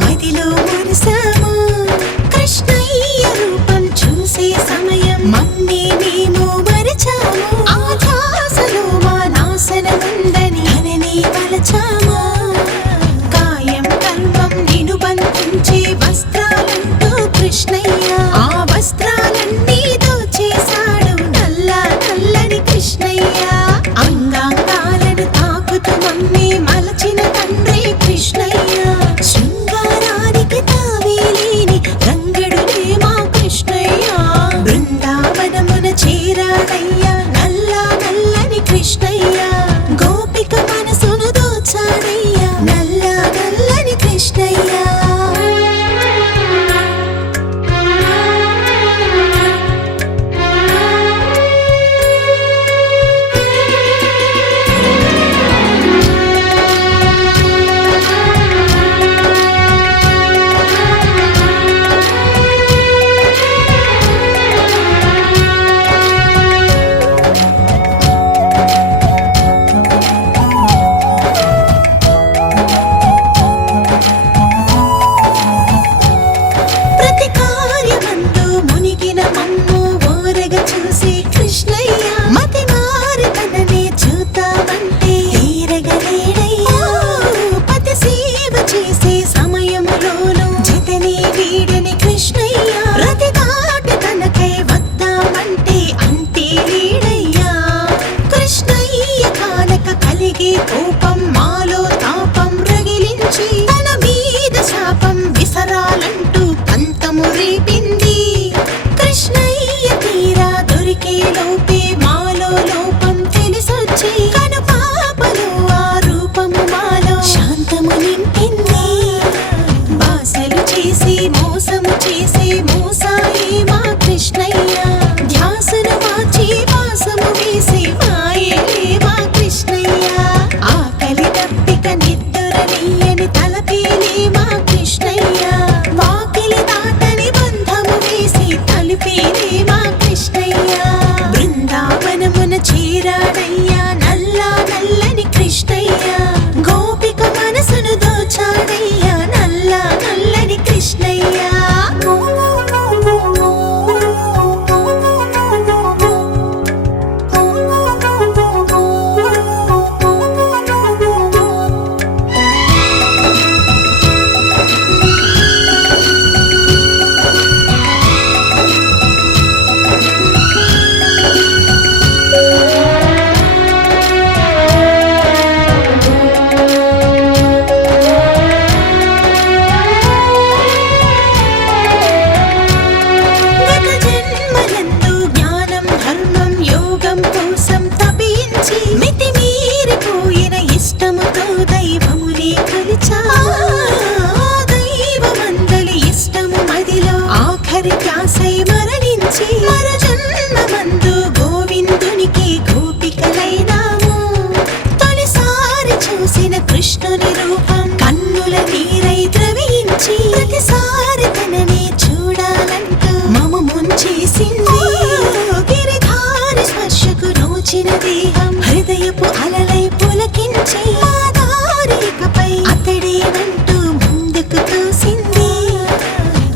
మదిలో మురిసాము కృష్ణయ్య రూపం చేసింది బాసలు చేసి మోసము చేసే మోసాయి మా కృష్ణయ్య ధ్యాసను మార్చి వాసము వేసే మాయలే మా కృష్ణయ్య ఆకలి దప్పిక నిద్దురనీయని తలపేలే మా కృష్ణయ్య వాకిలి దాటని బంధము వేసి తలిపేలే మా కృష్ణయ్య బృందావనమున చేరాడయ్యా నల్లని కృష్ణయ్య గోపిక మనసును దోచాడయ్యా నల్లని కృష్ణయ్య గత జన్మలందు జ్ఞానం ధర్మం యోగం కోసం తపించి మితిమీరిపోయిన ఇష్టముతో దైవమునే కొలిచా దైవమందలి ఇష్టము మదిలో ఆఖరి ధ్యాసై మరణించి మర జన్మమందు గోవిందునికి గోపికలైనాము తొలిసారి చూసిన కృష్ణుని రూపం కన్నుల నీరై ద్రవించి ప్రతిసారి తననే చూడాలంటూ మమ ముంచేసింది గిరిధారి స్పర్శకు నోచిన దేహం హృదయపు అలలై పులకించి ఆ దారికపై అతడేనంటూ ముందుకు తోసింది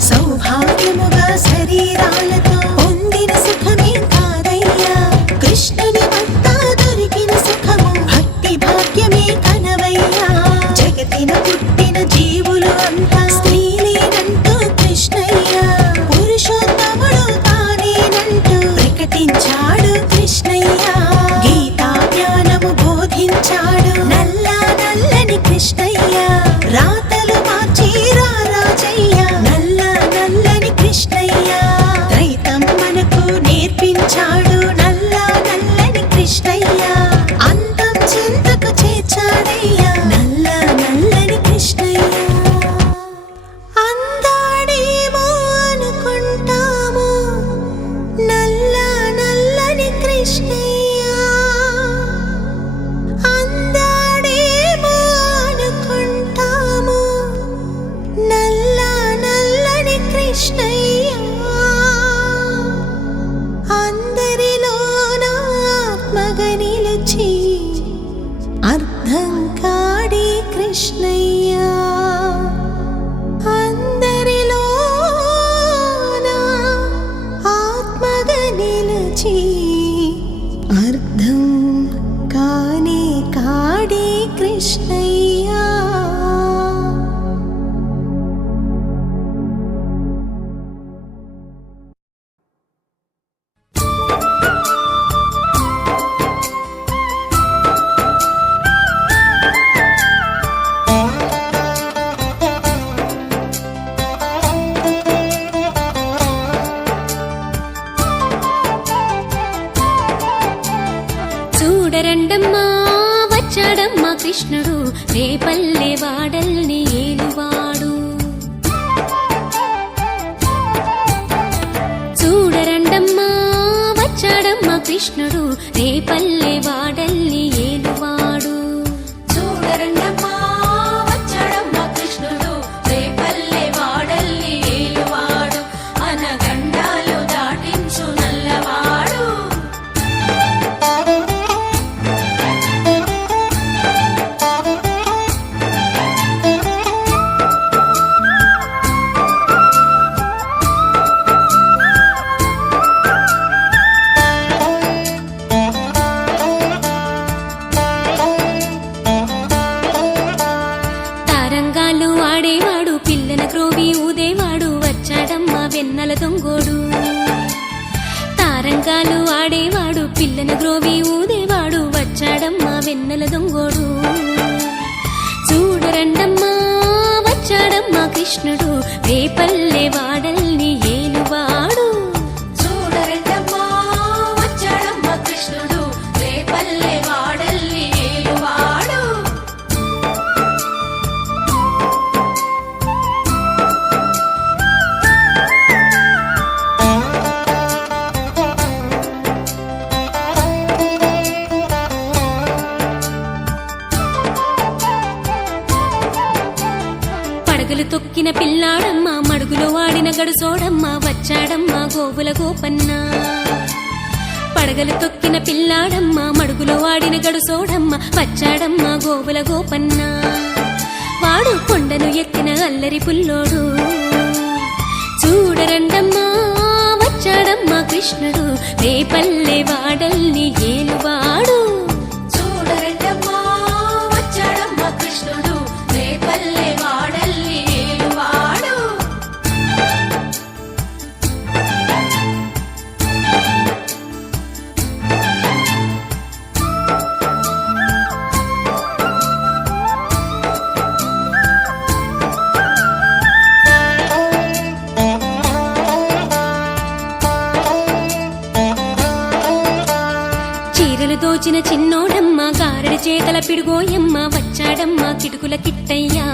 సౌభాగ్యముగా శరీరాలతో పొందిన సుఖమే కాదయ్యా కృష్ణుని వద్ద దొరికిన సుఖము భక్తి భాగ్యమే కనవయ్యా జగతిన పుట్టిన జీవులు అంతా స్త్రీలేనంటూ కృష్ణయ్య పురుషోత్తముడు తానేనంటూ ప్రకటించాడు కృష్ణయ్య గీతా జ్ఞానము బోధించాడు నల్లని కృష్ణయ్య రాతలు మార్చి రాజయ్య నల్లని కృష్ణయ్య రైతం మనకు నేర్పించాడు నల్లని కృష్ణయ్య అంతం చింతకు చేర్చాడయ్యా నల్లని కృష్ణయ్య అందాడేమో అనుకుంటాము నల్లని కృష్ణయ్య అందాడేమో అనుకుంటాము నల్లని కృష్ణయ్య అందరిలోన ఆత్మగా నిలిచి అర్థం కాడే కృష్ణయ్య అందరిలోన ఆత్మగా నిలిచి అర్థం కాడే కృష్ణయ్య చూడరండమ్మా వచ్చాడమ్మా కృష్ణుడు రేపల్లె వాడల్ని ఏలువాడు చూడరండమ్మా వచ్చాడమ్మా కృష్ణుడు రేపల్లె వాడల్ని ఏలువాడు చూడరండమ్మా వచ్చాడమ్మా కృష్ణుడు రేపల్లె వాడల్ని ఏలువాడు అనగండాలు దాటించు నల్లవాడు తారంగాలు ఆడేవాడు పిల్లల క్రోవి ఊదేవాడు వచ్చాడమ్మా వెన్నెల దొంగోడు తారంగాలు ఆడేవాడు పిల్లల గ్రోవి ఊదేవాడు వచ్చాడమ్మా వెన్నెల దొంగోడు చూడరండమ్మా వచ్చాడమ్మా కృష్ణుడు రేపల్లె వాడల్ని ఏలువాడు చూడరండమ్మా వచ్చాడమ్మా కృష్ణుడు రేపల్లె వాడల్ని ఏలువాడు పడగలు తొక్కిన పిల్లాడమ్మ మడుగులో వాడిన గడుసోడమ్మ వచ్చాడమ్మ గోవుల గోపన్న పడగలు తొక్కిన పిల్లాడమ్మ మడుగులో వాడిన గడుసోడమ్మ వచ్చాడమ్మ గోవుల గోపన్న వాడు కొండను ఎక్కిన అల్లరి పుల్లోడు చూడరండమ్మా వచ్చాడమ్మ కృష్ణుడు రేపల్లె వాడల్ని ఏలువాడు చూడరండమ్మా వచ్చాడమ్మ కృష్ణుడు రేపల్లె వాడల్లి ఏలువాడు చీరలు దోచిన చిన్నోడమ్మ గారడి చేతల పిడుగోయమ్మ వచ్చాడమ్మ కిటుకుల కిట్టయ్యా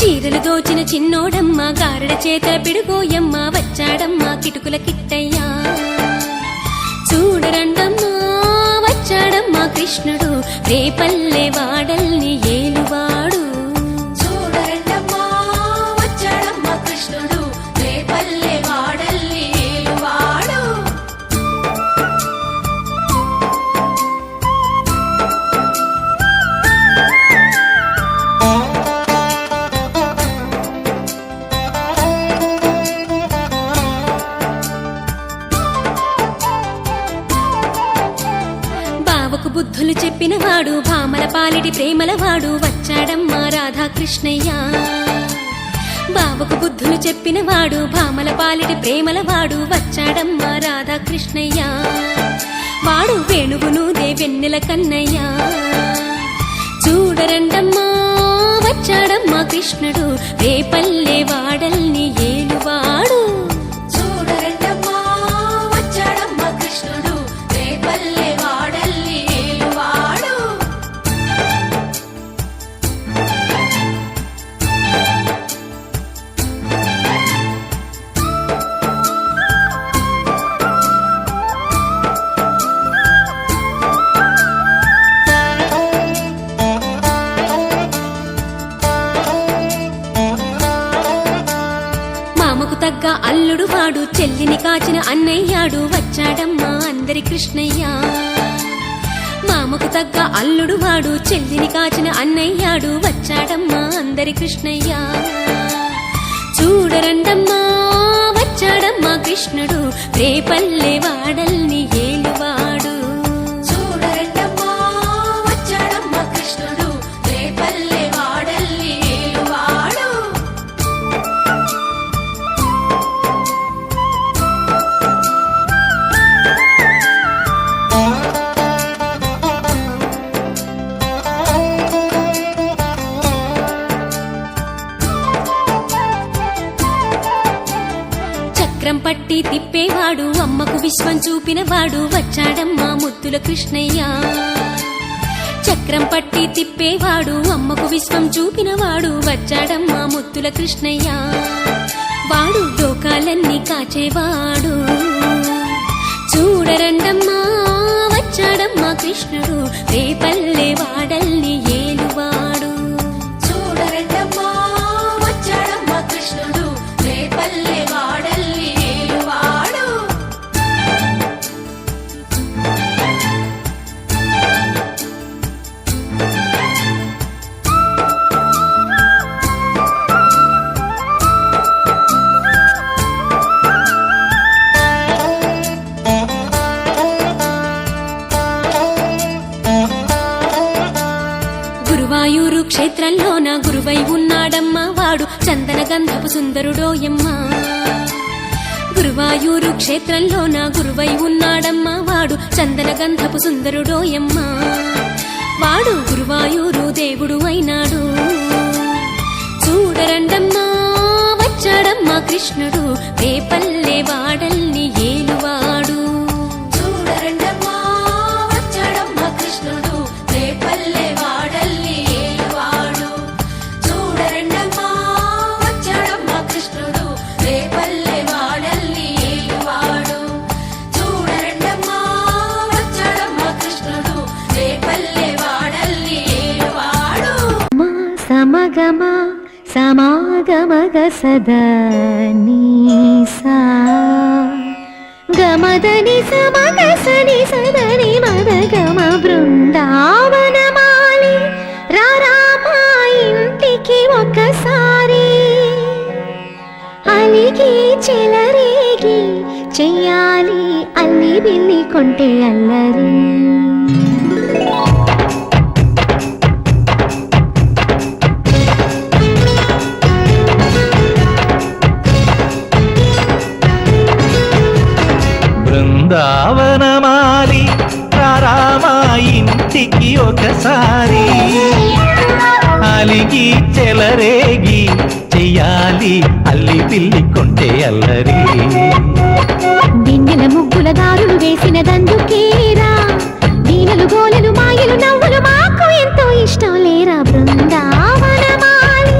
చీరలు దోచిన చిన్నోడమ్మ గారడి చేతల పిడుగోయమ్మ వచ్చాడమ్మ కిటుకుల కిట్టయ్యా చూడరండమ్మా వచ్చాడమ్మ కృష్ణుడు రేపల్లె వాడల్ని ఏలువాడు చూడరండమ్మా వచ్చాడమ్మ కృష్ణుడు రేపల్లె వాడల్లి ఏలువాడు బావకు బుద్ధులు చెప్పినవాడు భామల పాలిటి ప్రేమలవాడు వచ్చాడమ్మ రాధాకృష్ణయ్య బావకు బుద్ధులు చెప్పినవాడు భామల పాలిటి ప్రేమలవాడు వచ్చాడమ్మ రాధాకృష్ణయ్య వాడు వేణువును దేవెన్నెల కన్నయ్య చూడరండమ్మా వచ్చాడమ్మ కృష్ణుడు రేపల్లె వాడల్ని ఏలువాడు చూడరండమ్మా వచ్చాడమ్మ కృష్ణుడు రేపల్లె వాడల్లి ఏలువాడు మామకు తగ్గ అల్లుడు వాడు చెల్లిని కాచిన అన్నయ్యాడు వచ్చాడమ్మా అందరి కృష్ణయ్య మామకు తగ్గ అల్లుడు వాడు చెల్లిని కాచిన అన్నయ్యాడు వచ్చాడమ్మా అందరి కృష్ణయ్య చూడరండమ్మా వచ్చాడమ్మా కృష్ణుడు రేపల్లె వాడల్ని ఏలువాడు చూడరండమ్మా వచ్చాడమ్మ కృష్ణుడు రేపల్లె వాడల్లి ఏలువాడు చక్రం పట్టి తిప్పేవాడు అమ్మకు విశ్వం చూపినవాడు వచ్చాడమ్మా ముద్దుల కృష్ణయ్య చక్రం పట్టి తిప్పేవాడు అమ్మకు విశ్వం చూపినవాడు వచ్చాడమ్మా ముద్దుల కృష్ణయ్య వాడు లోకాలన్నీ కాచేవాడు చూడరండమ్మా వచ్చాడమ్మా కృష్ణుడు రేపల్లె వాడల్ని ఏలువాడు చూడరండమ్మా వచ్చాడమ్మ కృష్ణుడు రేపల్లె వాడల్లి ఏలువాడు గురువాయూరు క్షేత్రంలోన గురువై ఉన్నాడమ్మా వాడు చందన గంధపు సుందరుడోయమ్మా గురువాయూరు క్షేత్రంలోన గురువై ఉన్నాడమ్మా వాడు చందన గంధపు సుందరుడోయమ్మా వాడు గురువాయూరు దేవుడు అయినాడు చూడరండమ్మా వచ్చాడమ్మా కృష్ణుడు రేపల్లె వాడల్ని ఏలువాడు చూడరండమ్మా వచ్చాడమ్మ కృష్ణుడు రేపల్లె వాడల్లి ఏలువాడు చూడరండమ్మా వచ్చాడమ్మ కృష్ణుడు రేపల్లె వాడల్లి ఏలువాడు చూడరండమ్మా వచ్చాడమ్మ కృష్ణుడు రేపల్లె వాడల్లి ఏలువాడు సమగమ సమాగమగ సదా నీసా గమదని సమగ సని సదని మదగమ బృందావనమాలి రారామా ఇంటికి ఒకసారి అలిగి చెలరేగి చెయ్యాలి అల్లి బిల్లి కొంటే అల్లరి బృందావనమాలి రారామా ఇంటికి ఒకసారి అలిగి చెలరేగి చెయ్యాలి అల్లి పిల్లి కొంటే అల్లరి దిన్నెల ముగ్గుల దారులు వేసిన దందుకేరా దీనలు గోలలు మాయలు నవ్వులు మాకు ఎంతో ఇష్టం లేరా బృందావనమాలి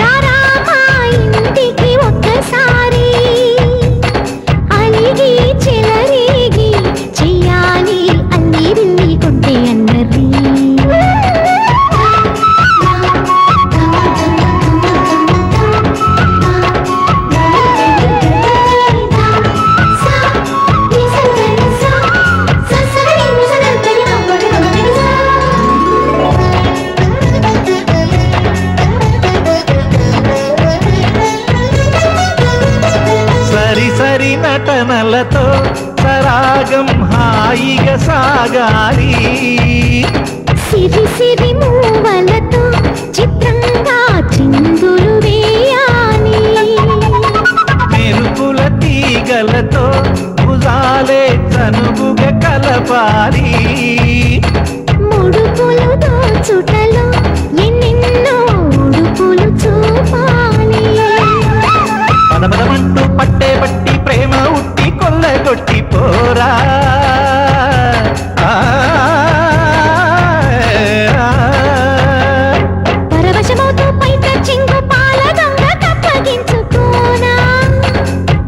రారామా ఇంటికి ఒక్కసారి అలిగి చెలరేగి చెయ్యాలి అల్లి బిల్లి కొంటే అన్నరి సరి సరి నటనలతో సరాగం హాయిగా సాగాలి సిరి సిరి మూవలతో చిత్రంగా చిందులు వేయాలి మెరుపుల తీగలతో భుజాలే చనువుగా కలపాలి ముడుపులు దోచుటలో ఎన్నెన్నో ఉడుపులు చూపాలి పదపదమంటూ పట్టే పట్టి ప్రేమ ఉట్టి కొల్లగొట్టి పోరా పరవశమవుతూ పైట చెంగు పాల గంగ కప్పగించుకోనా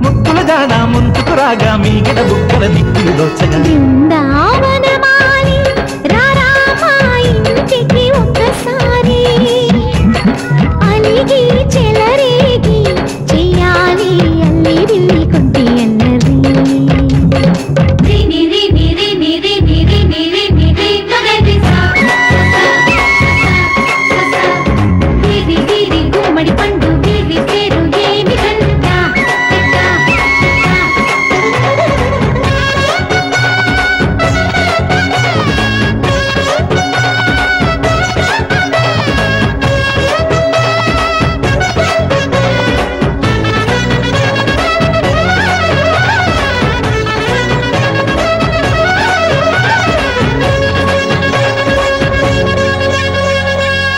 ముక్కుల జాన ముందుకు రాగా మీగడ బుక్కల దిక్కులు దోచగా బృందావనమాలి రారామా ఇంటికి ఒక్కసారి అలిగి చెలరేగి చెయ్యాలి అల్లి బిల్లి కొంటే అల్లరి రిని రిని రిని రిని రిని రిని రి మగది సా గిరి గిరి గుమ్మడి పండు గిరి పేరు ఏమి కంట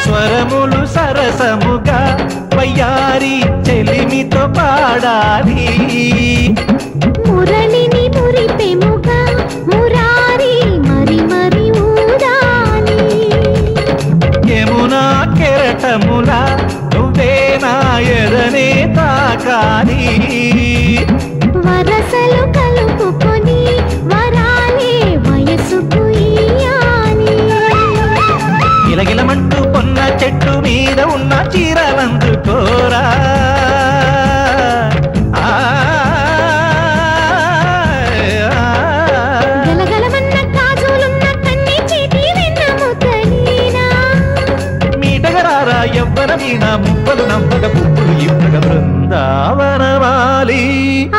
స్వరములు సరసముగా వయ్యారి చెలిమితో పాడాలి మురళిని మురిపెముగా మురారి మరి మరి ఊదాలి యమునా కెరటముల నువ్వే నా ఎదనే తాకాలి వరసలు కలుపుకొని వరాలే వయసుకు ఇయ్యాలి గిలగిలమంటూ పొన్న చెట్టు మీద ఉన్న చీరలందుకోరా గలగలమన్న కాజులున్న కన్ని చీటి వెన్నముకలీనా మీటగరారా ఎవ్వర వీణ ముప్పలు నవ్వగ పువ్వులు ఇవ్వగ బృందావనమాలి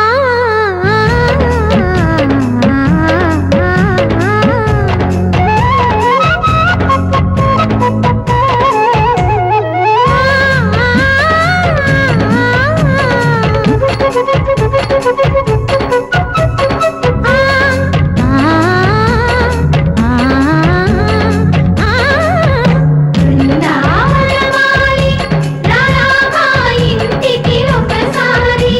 ఆ బృందావనమాలి రారామా ఇంటికి ఒకసారి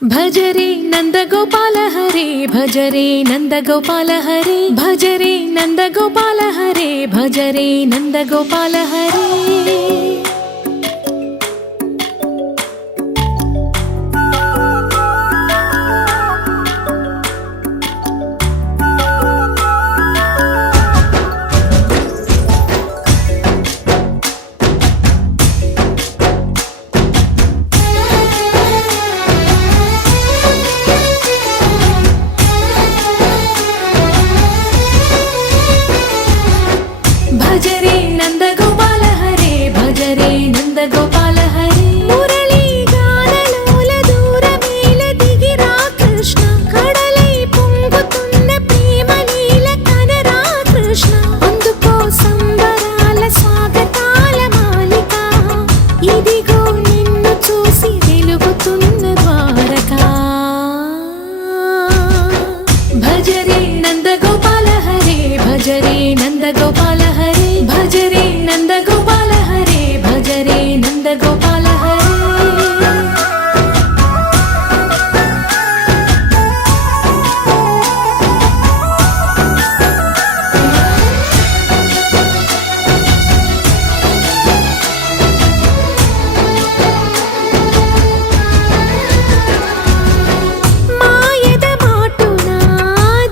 భజరే నందగోపాల హరే భజరే నందగోపాల హరే భజరే నందగోపాల హరే భజరే నందగోపాల హరే భజరే నందగోపాల హరే భజరే నందగోపాల హరే మురళీ గానలోల దూరమేల దిగిరా కృష్ణ కడలై పొంగుతున్న ప్రేమ లీల కనరా కృష్ణ అందుకో సంబరాల స్వాగతాల మాలిక ఇదిగో నిన్ను చూసి వెలుగుతున్న ద్వారకా భజరే నందగోపాల హరే భజరే నందగోపాల హరే భజరే నందగోపాల హరే భజరే నందగోపాల హరే మాయద మాటున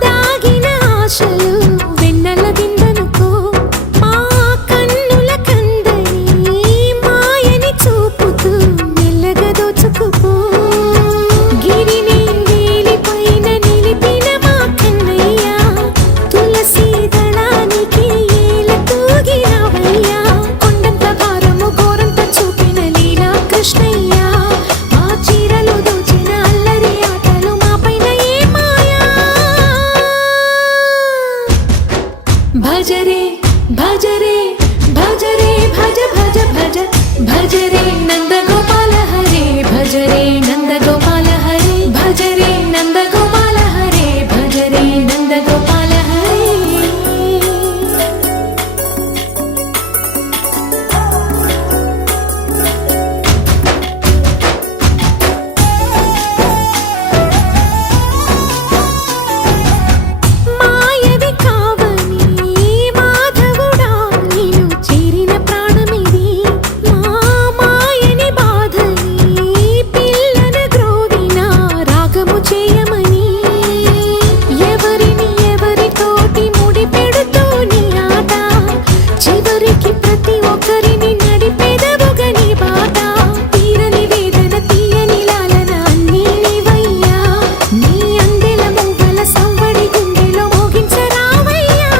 దాగిన ఆశలు వెన్నెల విందనుకో మా కన్నుల కందని మాయని చూపుతూ మెల్లగా దోచుకుపో గిరిని వేలిపైన నిలిపిన మా కన్నయ్య తులసి దళానికి ఏల తూగినవయ్యా కొండంత భారము గోరంత చూపిన లీలా కృష్ణయ్య మా చీరలు దోచిన అల్లరి ఆటలు మా పైన ఏ మాయా భజరే భజరే భజరే భజ భజ భజ భజరే నందగోపాల హరే భజరే నందగోపాల హరే భజరే నందగోపాల హరే భజరే నందగోపాల హరే మాయవి కావని మాధవుడా నీను చేరిన ప్రాణమిది మా మాయని బాధని పిల్లన గ్రోవిన రాగము చేయమని ఎవరిని ఎవరితోటి ముడిపెడుతూ నీ ఆట చివరికి ప్రతి ఒక్కరిని నడిపెదవుగని బాట తీరని వేదన తీయని లాలన అన్నీ నీవయ్యా నీ అందెల మువ్వల సవ్వడి గుండెలో మోగించరావయ్యా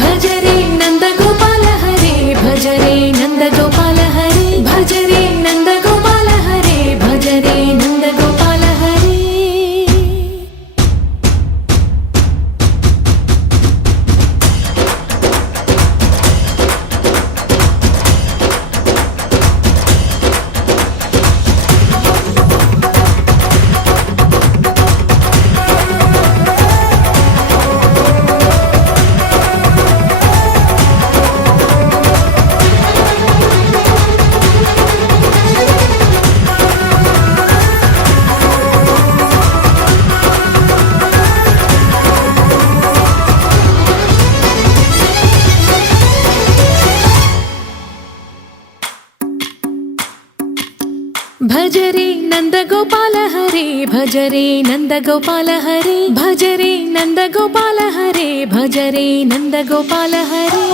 భజరే నందగోపాల హరే భజరే నందగోపాల హరే భజరే నందగోపాల హరే భజరే నందగోపాల హరే భజరే నందగోపాల హరే భజరే నందగోపాల హరే భజరే నందగోపాల హరే భజరే నందగోపాల హరే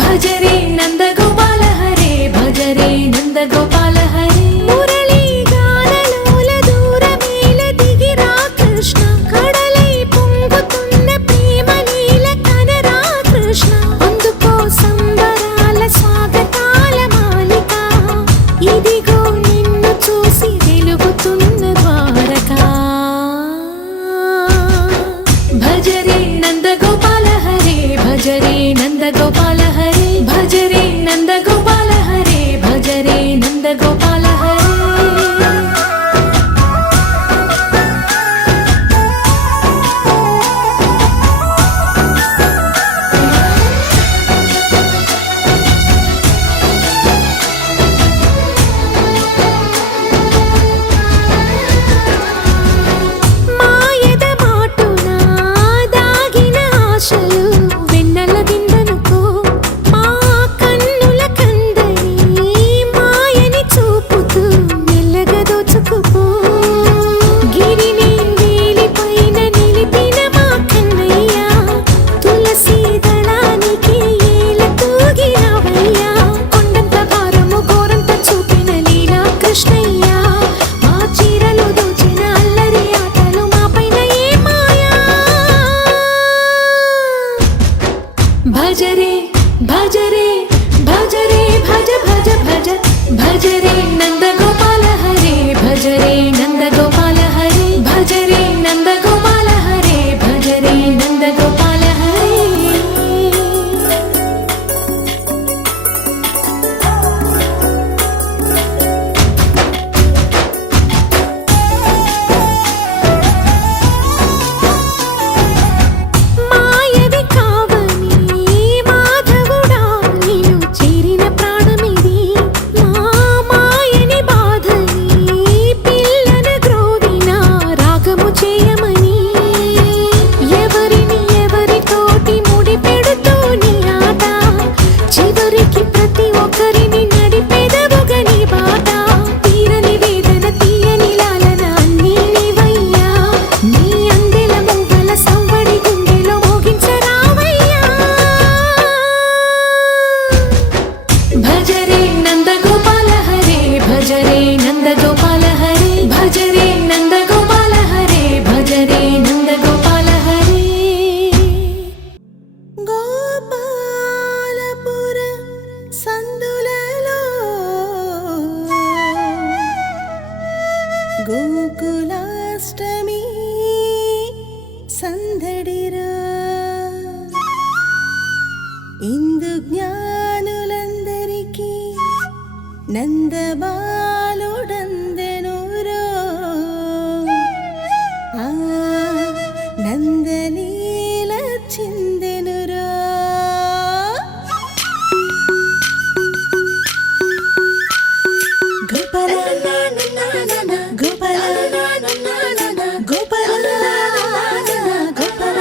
భజరే నందగోపాల హరే భజరే గోకులాష్టమి సందడిరా ఇందు జ్ఞానులందరికీ నందబాలుడందెనురో ఆ నందలీల చిందెనురో గోపాల గోపాల గోపాల గోపాల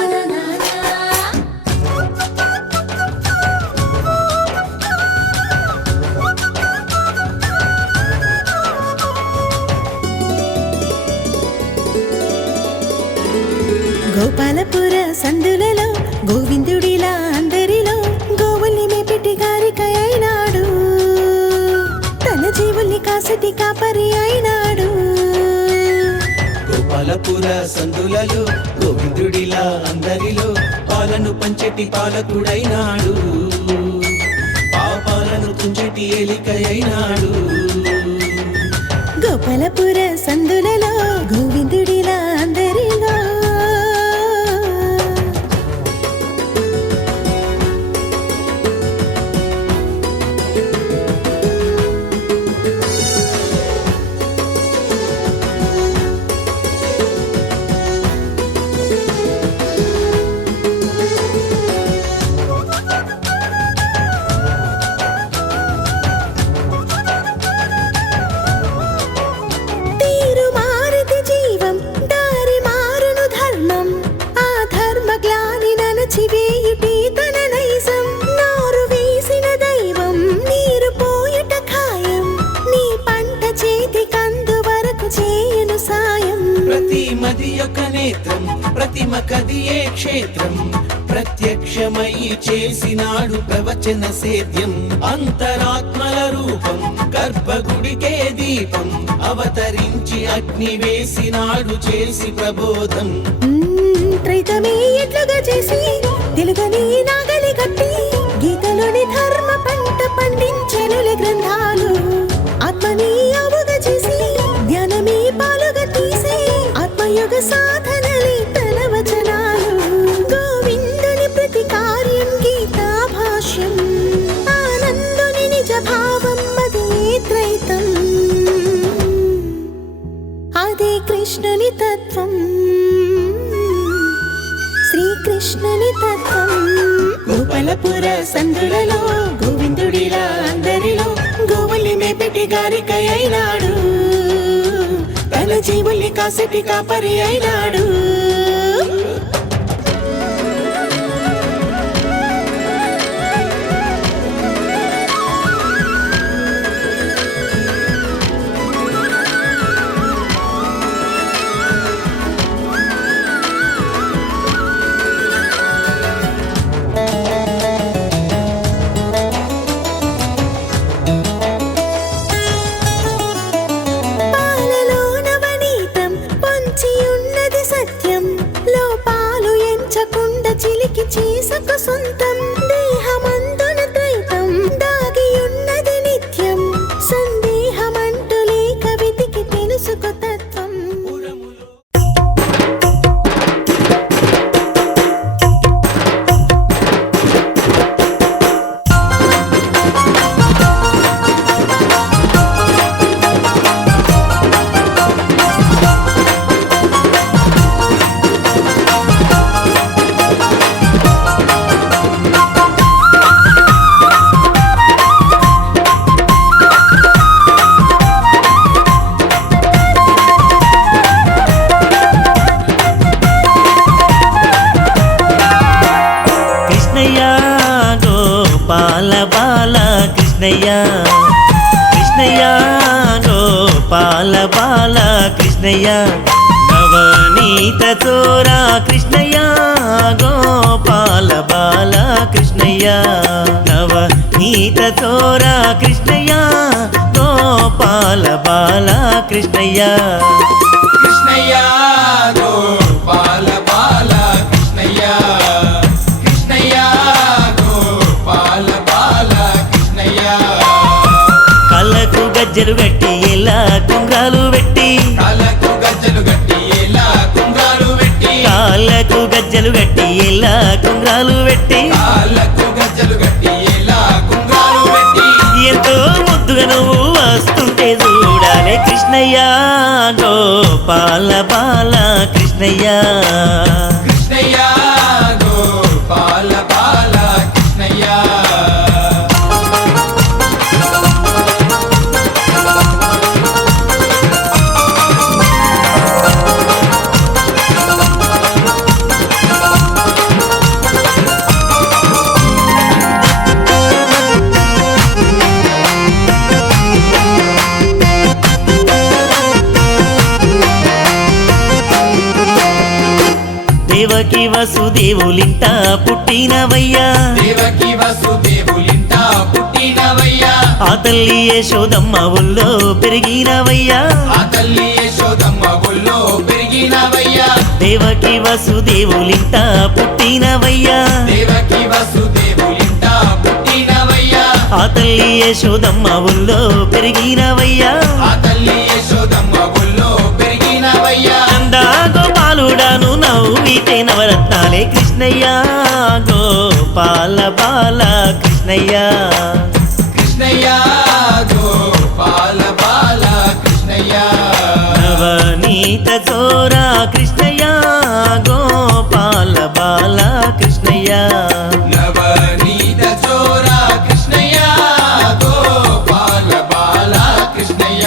గోపాలపుర సందులలో గోవిందుడిలా అందరిలో గోవుల్ని మేపెట్టి గారిక అయినాడు తన జీవుల్ని కాసటి కాపరి అయినాడు గోపాలపుర సందులలో గోవిందుడిలా అందరిలో పాలను పంచెటి పాలకుడైనాడు పాపాలను తుంచెటి ఏలికైనాడు గోపాలపుర సందులలో గోవిందుడిలా అందరిలో తీరు మారితి జీవం దారి మారును ధర్మం ఆ ధర్మ గ్లాని ననచివేయుటి తన నైజం నారు వేసిన దైవం నీరు పోయుట ఖాయం నీ పంట చేతి కందు వరకు చేయును సాయం ప్రతి మది యొక్క నేత్రం ప్రతిమ కదియే క్షేత్రం ప్రత్యక్షమై చేసినాడు ప్రవచన సేద్యం అంతరాత్మల రూపం గర్భగుడికే దీపం అవతరించి అగ్ని వేసినాడు చేసి ప్రబోధం త్రైతమే ఎట్లుగా చేసి తెలుగని నాగలి కట్టి గీతలోని ధర్మ పంట పండించెనులే గ్రంథాలు ఆత్మని అవుగా చేసి జ్ఞానమే పాలుగా తీసి ఆత్మయోగ సాధనలే తన వచనాలు గోవిందుని ప్రతి కార్యం గీతా భాష్యం ఆనందుని నిజ భావం అదే త్రైతం అదే కృష్ణుని తత్వం శ్రీకృష్ణుని తత్వం గోపాలపుర సందులలో గోవిందుడిలా అందరిలో గోవుల్ని మేపెట్టి గారిక అయినాడు తన జీవుల్ని కాసటి కాపరి అయినాడు పాలలో నవనీతం పొంచి ఉన్నది సత్యం లోపాలు ఎంచకుండా చిలికి చేసుకు సొంతం దేహమందున ద్వైతం దాగి ఉన్నది నిత్యం సందేహమంటూ లేక వెతికి తెలుసుకో తత్వం కృష్ణయ్య గోపాల బాల కృష్ణయ్య కృష్ణయ్య గోపాల బాల కృష్ణయ్య నవనీత చోరా కృష్ణయ్య గోపాల బాల కృష్ణయ్య నవనీత చోరా కృష్ణయ్య గోపాల బాల కృష్ణయ్య కృష్ణయ్య గోపాల బాల కృష్ణయ్య కృష్ణయ్య గోపాల బాల కృష్ణయ్య కళ్ళకు గజ్జలు పెట్టి ఇలా కుంగాలు పెట్టి కలకు గజ్జలు గట్టి ఇలా కుంగాలు పెట్టి కాళ్ళకు గజ్జలు గట్టి ఇలా కుంగాలు పెట్టి ఎంతో ముద్దుగా నువ్వు వస్తుంటే చూడాలి కృష్ణయ్య గోపాల బాల కృష్ణయ్య కృష్ణయ్య గోపాల బాల కృష్ణయ్య దేవకి వసుదేవులింట పుట్టినవయ్యా దేవకి వసుదేవులింట పుట్టినవయ్యా ఆ తల్లి యశోదమ్మ ఊళ్ళో పెరిగినవయ్యా ఆ తల్లి యశోదమ్మ ఒళ్ళో పెరిగినవయ్యా దేవకి వసుదేవులింట పుట్టినవయ్యా దేవకి వసుదేవులింట పుట్టినవయ్యా ఆ తల్లి యశోదమ్మ ఊళ్ళో పెరిగినవయ్యా ఆ తల్లి యశోదమ్మ ఒళ్ళో పెరిగినవయ్యా నందా గోపాలుడాను నవ్వితే నవరత్నాలే కృష్ణయ్య గోపాల బాల కృష్ణయ్య కృష్ణయ్య గోపాల బాల కృష్ణయ్య నవనీత చోరా కృష్ణయ్య గోపాల బాల కృష్ణయ్య నవనీత చోరా కృష్ణయ్య గోపాల బాల కృష్ణయ్య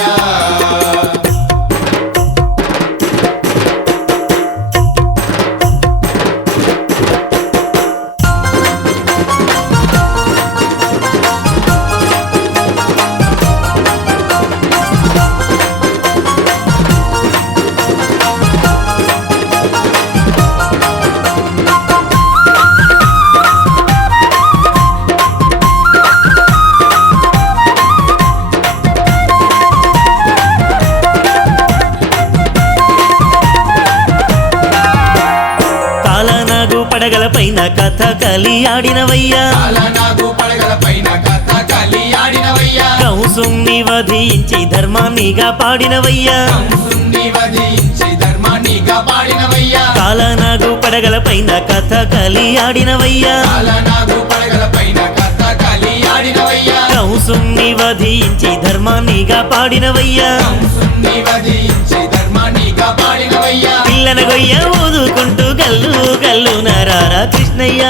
కాలనాగు పడగల పైన కథ కలి ఆడినవయ్యా కాలనాగు పడగల పైన కథ కలి ఆడినవయ్యా కంసుని వధించి ధర్మాన్నిగా పాడినవయ్యా కంసుని వధించి ధర్మాన్నిగా పాడినవయ్యా కాలనాగు పడగల పైన కథ కలి ఆడినవయ్యా కాలనాగు పడగల పైన కథ కలి ఆడినవయ్యా కంసుని వధించి ధర్మాన్నిగా పాడినవయ్యా కంసుని వధించి ధర్మాన్నిగా పాడినవయ్యా పిల్లన గొయ్య ఊదుకుంటూ గల్లు గల్లు నరారా కృష్ణయ్య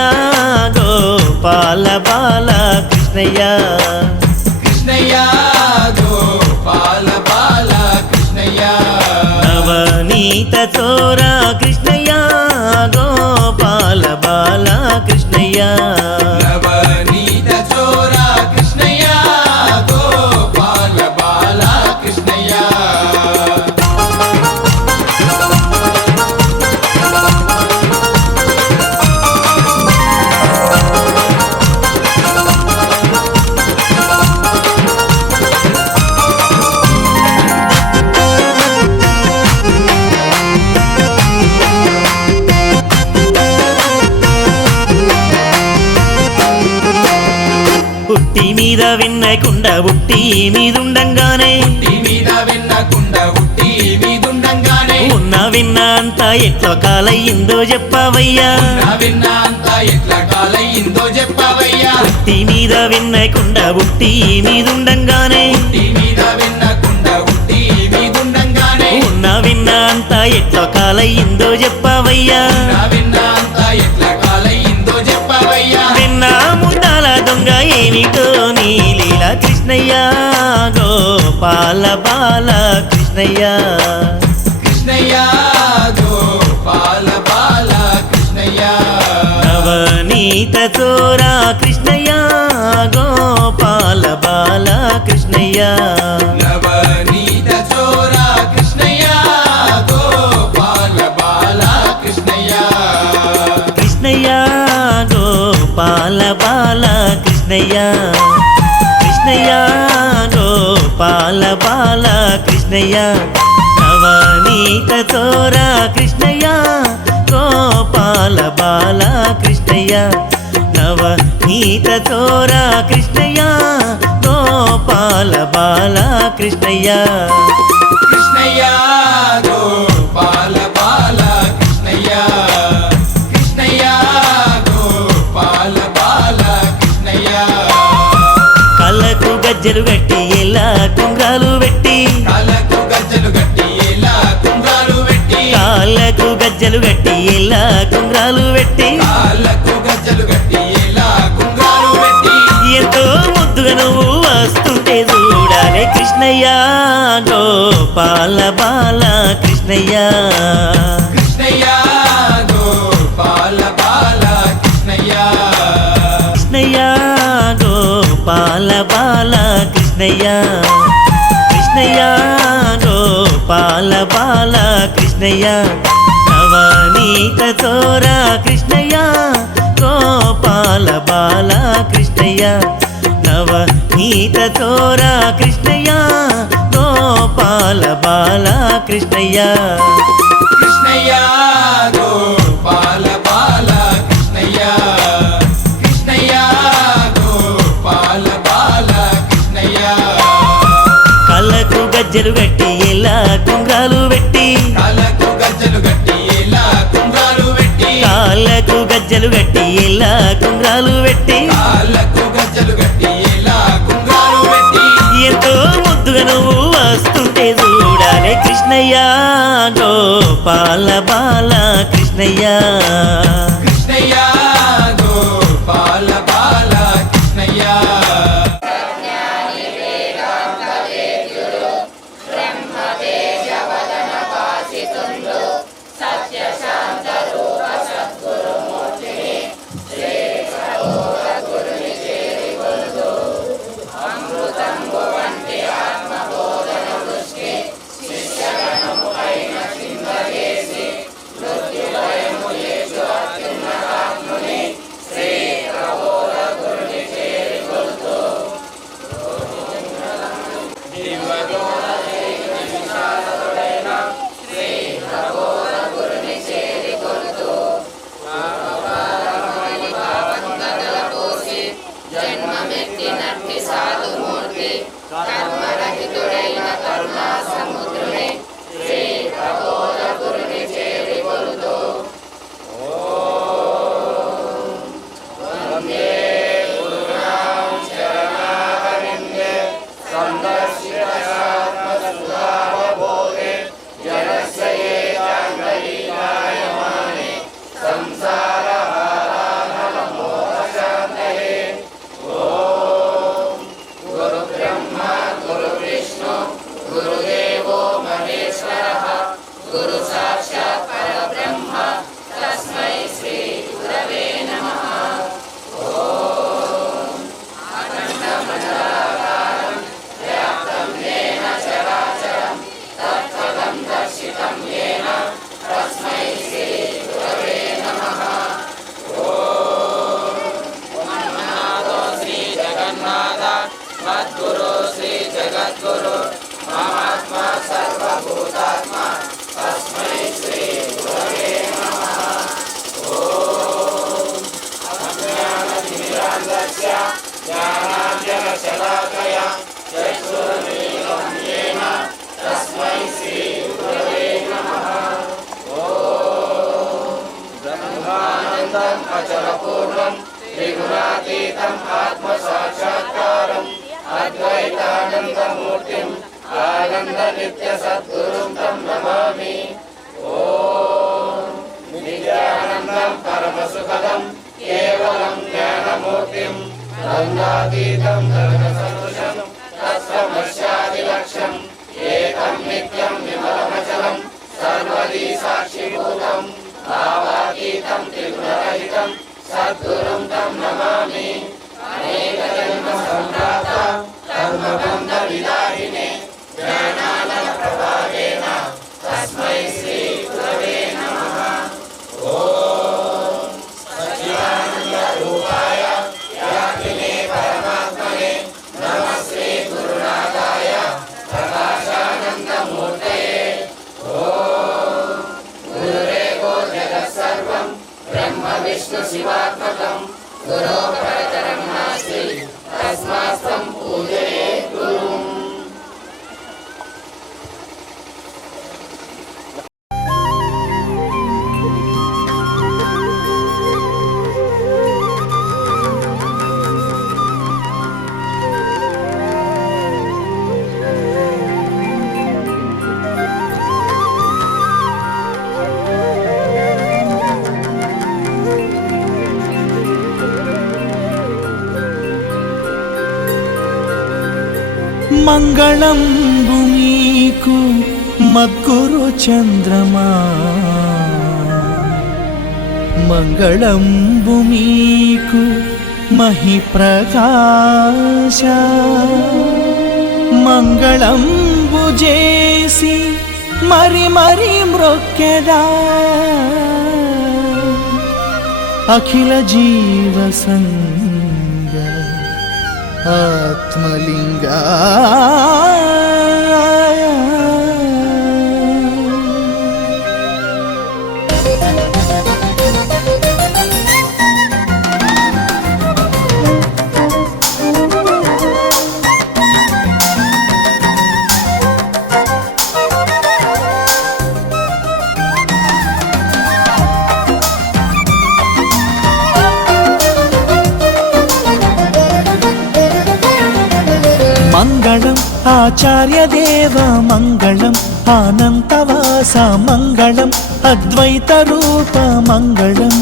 గోపాల బాల కృష్ణయ్య కృష్ణయ్య గోపాల బాల కృష్ణయ్య నవనీత చోరా కృష్ణయ్య గోపాల బాల కృష్ణయ్య నవనీత చోరా కృష్ణయ్య గోపాల బాల కృష్ణయ్య పుట్టి మీద విన్నకుండా ఉట్టి మీదుండంగానే ఉట్టి మీద వెన్నకుండా ఉట్టి మీదుండంగానే ఉన్న విన్న అంతా ఎట్లా కాలయ్యిందో చెప్పవయ్యా నా విన్న అంతా ఎట్లా కాలయ్యిందో చెప్పవయ్యా పుట్టి మీద విన్నకుండా ఉట్టి మీదుండంగానే ఉట్టి మీద వెన్నకుండా ఉట్టి మీదుండంగానే ఉన్న విన్న అంతా ఎట్లా కాలయ్యిందో చెప్పవయ్యా నా విన్న అంతా ఎట్లా కాలయ్యిందో చెప్పవయ్యా విన్నా ముద్దాల దొంగ ఏమిటో నీ లీలా కృష్ణయ్య గోపాల బాల కృష్ణయ్య కృష్ణయ్య గోపాల బాల కృష్ణయ్య నవనీత చోరా కృష్ణయ్య గోపాల బాల కృష్ణయ్య నవనీత చోరా కృష్ణయ్య గోపాల బాల కృష్ణయ్య కృష్ణయ్య గోపాల బాల కృష్ణయ్య కృష్ణయ్య గోపాల బాల కృష్ణయ్య నవనీత చోరా కృష్ణయ్య గోపాల బాల కృష్ణయ్య నవనీత చోరా కృష్ణయ్య గోపాల బాల కృష్ణయ్య కృష్ణయ్య గోపాల బాల కృష్ణయ్య కృష్ణయ్య గజ్జలు గట్టి ఇలా కుంగ్రాలు పెట్టి కాళ్ళకు గజ్జలు కట్టి ఇలా కుంగారు పెట్టి ఎంతో ముద్దుగా నువ్వు వస్తుంటే చూడాలే కృష్ణయ్య గోపాల బాల కృష్ణయ్య కృష్ణయ్య గోపాల బాల కృష్ణయ్య కృష్ణయ్య గోపాల బాల కృష్ణయ్య కృష్ణయ్య గోపాల బాల కృష్ణయ్య నవనీత చోరా కృష్ణయ్య గోపాల బాల కృష్ణయ్య నవనీత చోరా కృష్ణయ్య గోపాల బాల కృష్ణయ్య కృష్ణయ్య గోపాల బాల కృష్ణయ్య కృష్ణయ్య గోపాల బాల కృష్ణయ్య కళ్ళకు గజ్జలు కట్టి ఇలా కుంగాలు పెట్టి కాళ్ళకు గజ్జలు కట్టి ఇలా కుంగారు పెట్టి కాళ్ళకు గజ్జలు కట్టి ఇలా కుంగాలు పెట్టి కాళ్ళకు గజ్జలు కట్టి ఇలా కుంగారు పెట్టి ఎంతో ముద్దుగా నువ్వు వస్తుంటే చూడాలే కృష్ణయ్య గోపాల బాల కృష్ణయ్య కృష్ణయ్య గోపాల బాల కృష్ణయ్య మంగళంబు మీకు మద్గురు చంద్రమా మంగళంబు మీకు మహిప్రకాశ మంగళంబు చేసి మరి మరి మ్రొక్కెదా అఖిల జీవ సంగ ఆత్మలింగా మంగళం ఆచార్యదేవ మంగళం ఆనంతవాస మంగళం అద్వైత రూప మంగళం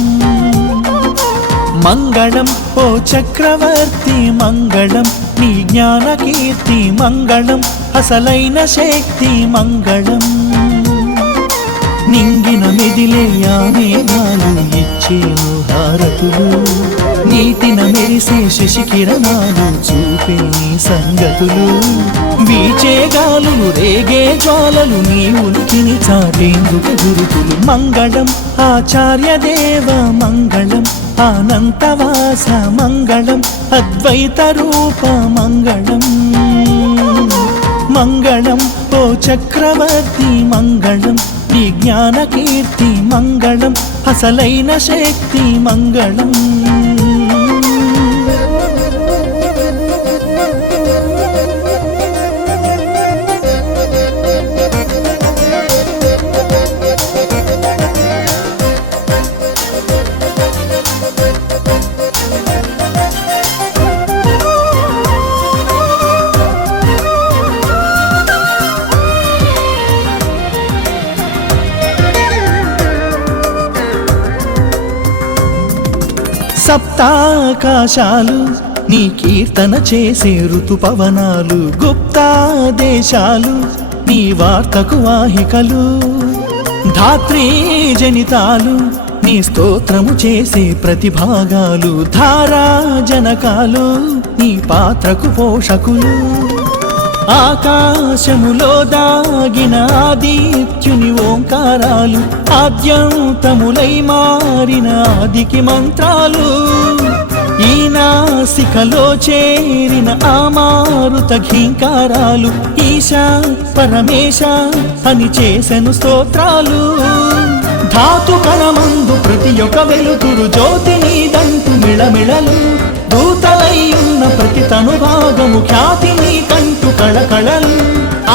మంగళం ఓ చక్రవర్తి మంగళం నీ జ్ఞాన కీర్తి మంగళం అసలైన శక్తి మంగళం నింగిన మెదిలే ఆమేఘాలు ఇచ్చేను హారతులు నీతిన మెరిసే శశికిరణాలు చూపే నీ సంగతులు వీచే గాలులు రేగే జ్వాలలు నీ ఉనికిని చాటేందుకు గురుతులు మంగళం ఆచార్యదేవ మంగళం ఆనంతవాస మంగళం అద్వైత రూప మంగళం మంగళం ఓ చక్రవర్తి మంగళం నీ జ్ఞాన కీర్తి మంగళం అసలైన శక్తి మంగళం సప్తాకాశాలు నీ కీర్తన చేసే ఋతుపవనాలు గుప్తా దేశాలు నీ వార్తకు వాహికలు ధాత్రీ జనితాలు నీ స్తోత్రము చేసే ప్రతిభాగాలు ధారా జనకాలు నీ పాత్రకు పోషకులు ఆకాశములో దాగిన ఆదిత్యుని ఓంకారాలు ఆద్యంతములై మారిన ఆదికి మంత్రాలు ఈ నాసికలో చేరిన ఆ మారుత ఘీంకారాలు ఈశా పరమేశ అని చేసెను స్తోత్రాలు ధాతు కణమందు ప్రతి ఒక్క వెలుతురు జ్యోతి నీదంటూ మిళమిళలు దూతలై ఉన్న ప్రతి తను భాగము ఖ్యాతి నీ కంటూ కళకళలు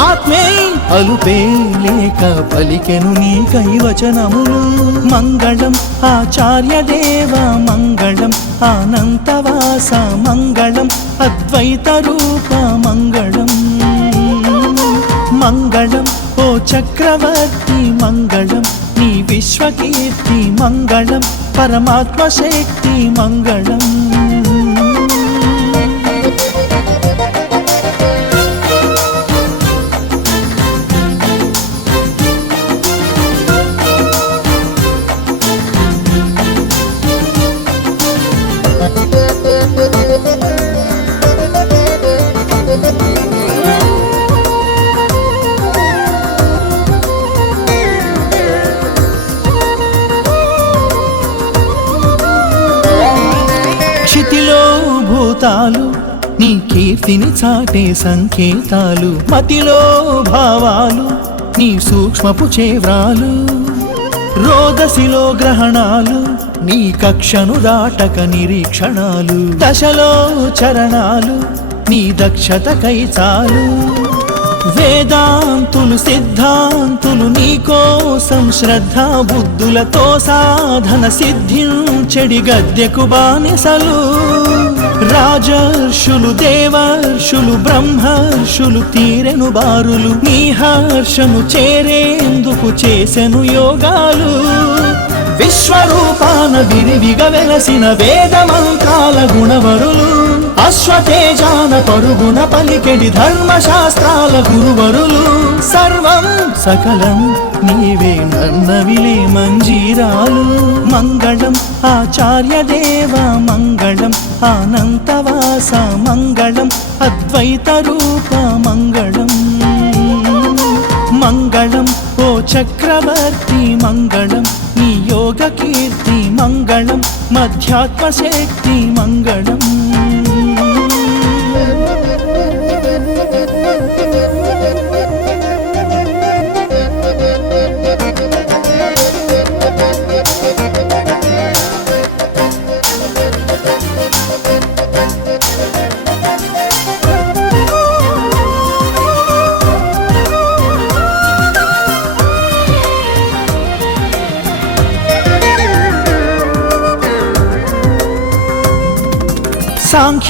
ఆత్మే అలుపే లేక పలికెను నీ కైవచనములు మంగళం ఆచార్యదేవ మంగళం ఆనంతవాస మంగళం అద్వైత రూప మంగళం మంగళం ఓ చక్రవర్తి మంగళం నీ విశ్వకీర్తి మంగళం పరమాత్మ శక్తి మంగళం క్షితిలో భూతాలు నీ కీర్తిని చాటే సంకేతాలు మతిలో భావాలు నీ సూక్ష్మపు చేవ్రాలు రోదసిలో గ్రహణాలు నీ కక్షను దాటక నిరీక్షణాలు దశలో చరణాలు నీ దక్షతకై చాలు వేదాంతులు సిద్ధాంతులు నీకోసం శ్రద్ధా బుద్ధులతో సాధన సిద్ధించెడి గద్దెకు బానిసలు రాజర్షులు దేవర్షులు బ్రహ్మర్షులు తీరెను బారులు నీ హర్షను చేరేందుకు చేసెను యోగాలు విశ్వరూపాన విరివిగా వెలసిన వేదమంత్రాల గుణవరులు అశ్వతేజాన పరుగున పలికెడి ధర్మశాస్త్రాల గురువరులు సర్వం సకలం నీవే నన్నవిలే మంజీరాలు మంగళం ఆచార్య దేవ మంగళం అనంతవాస మంగళం అద్వైత రూప మంగళం మంగళం ఓ చక్రవర్తి మంగళం నీ యోగ కీర్తి మంగళం మధ్యాత్మ శక్తి మంగళం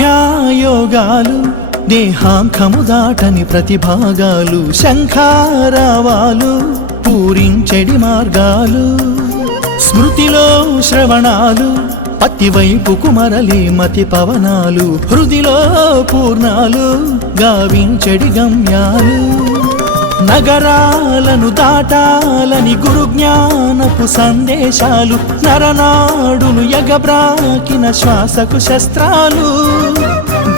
సాంఖ్యాయోగాలు దేహాంకము దాటని ప్రతిభాగాలు శంఖారావాలు పూరించెడి మార్గాలు స్మృతిలో శ్రవణాలు పతివైపుకు మరలి మతి పవనాలు హృదిలో పూర్ణాలు గావించెడి గమ్యాలు నగరాలను దాటాలని గురు జ్ఞానపు సందేశాలు నరనాడును ఎగబ్రాకిన శ్వాసకు శస్త్రాలు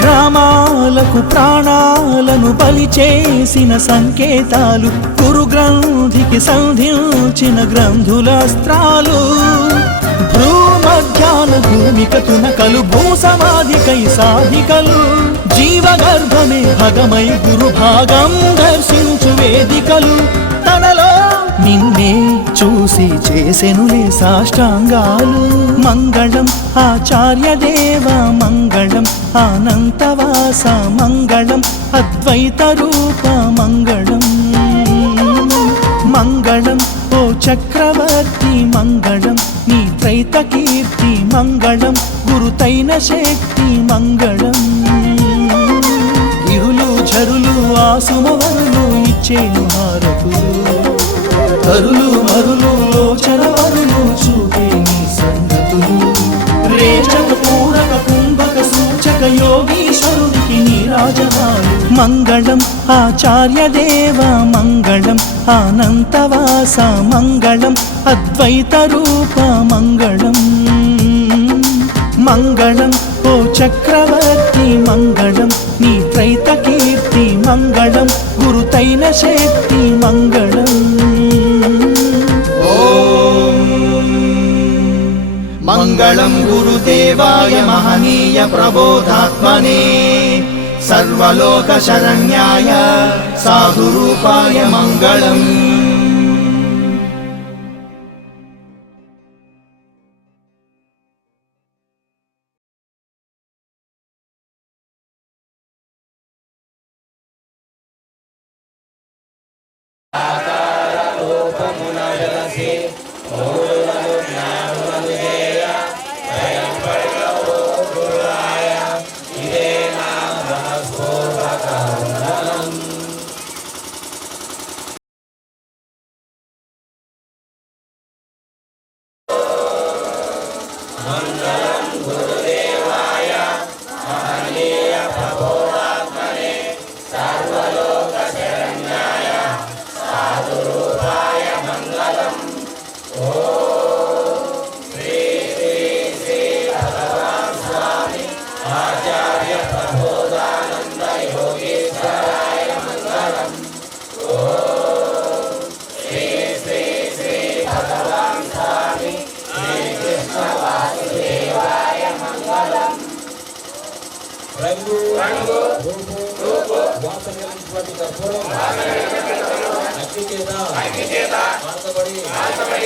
గ్రామాలకు ప్రాణాలను బలి చేసిన సంకేతాలు గురు గ్రంథికి సంధించిన గ్రంథులాస్త్రాలు భూమధ్యాన భూమిక తునకలు భూ సమాధికై సాధికలు జీవగర్భమే భగమై గురు భాగం దర్శించు వేదికలు తనలో నిన్నే చూసి చేసెనులే సాష్టాంగాలు మంగళం ఆచార్య దేవ మంగళం అనంతవాస మంగళం అద్వైత రూప మంగళం మంగళం ఓ చక్రవర్తి మంగళం నీ త్రైత కీర్తి మంగళం గురుతైన శక్తి మంగళం ఇరులు ఝరులు ఆసుమవరులు ఇచ్చేను హారతులు తరులు మరులు లోచన వరులు చూపే నీ సంగతులు రేచక పూరక కుంభక సూచక యోగీశ్వరుడికి నీరాజనాలు మంగళం ఆచార్య దేవ మంగళం అనంతవాస మంగళం అద్వైత రూప మంగళం మంగళం ఓ చక్రవర్తి మంగళం నీ త్రైత కీర్తి మంగళం గురుతైన శక్తి మంగళం మంగళం గురుదేవాయ మహనీయ ప్రబోధాత్మనే సర్వలోక శరణ్యాయ సాధురూపాయ మంగళం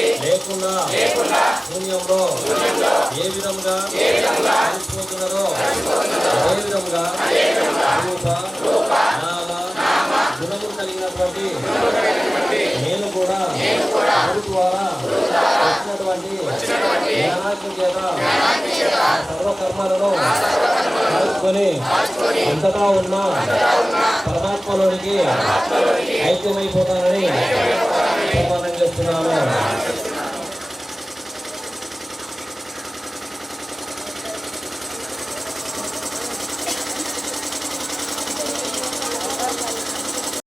లేకుండా శూన్యంలో ఏ విధంగా కలిసిపోతున్నారో అదే విధంగా రూప నామ గుణములు కలిగినటువంటి నేను కూడా గురు ద్వారా వచ్చినటువంటి జ్ఞానాగ్ని చేత సర్వకర్మలను కలుసుకొని అంతటా ఉన్న పరమాత్మలోనికి ఐక్యమైపోతానని ప్రమాణం చేస్తున్నాను.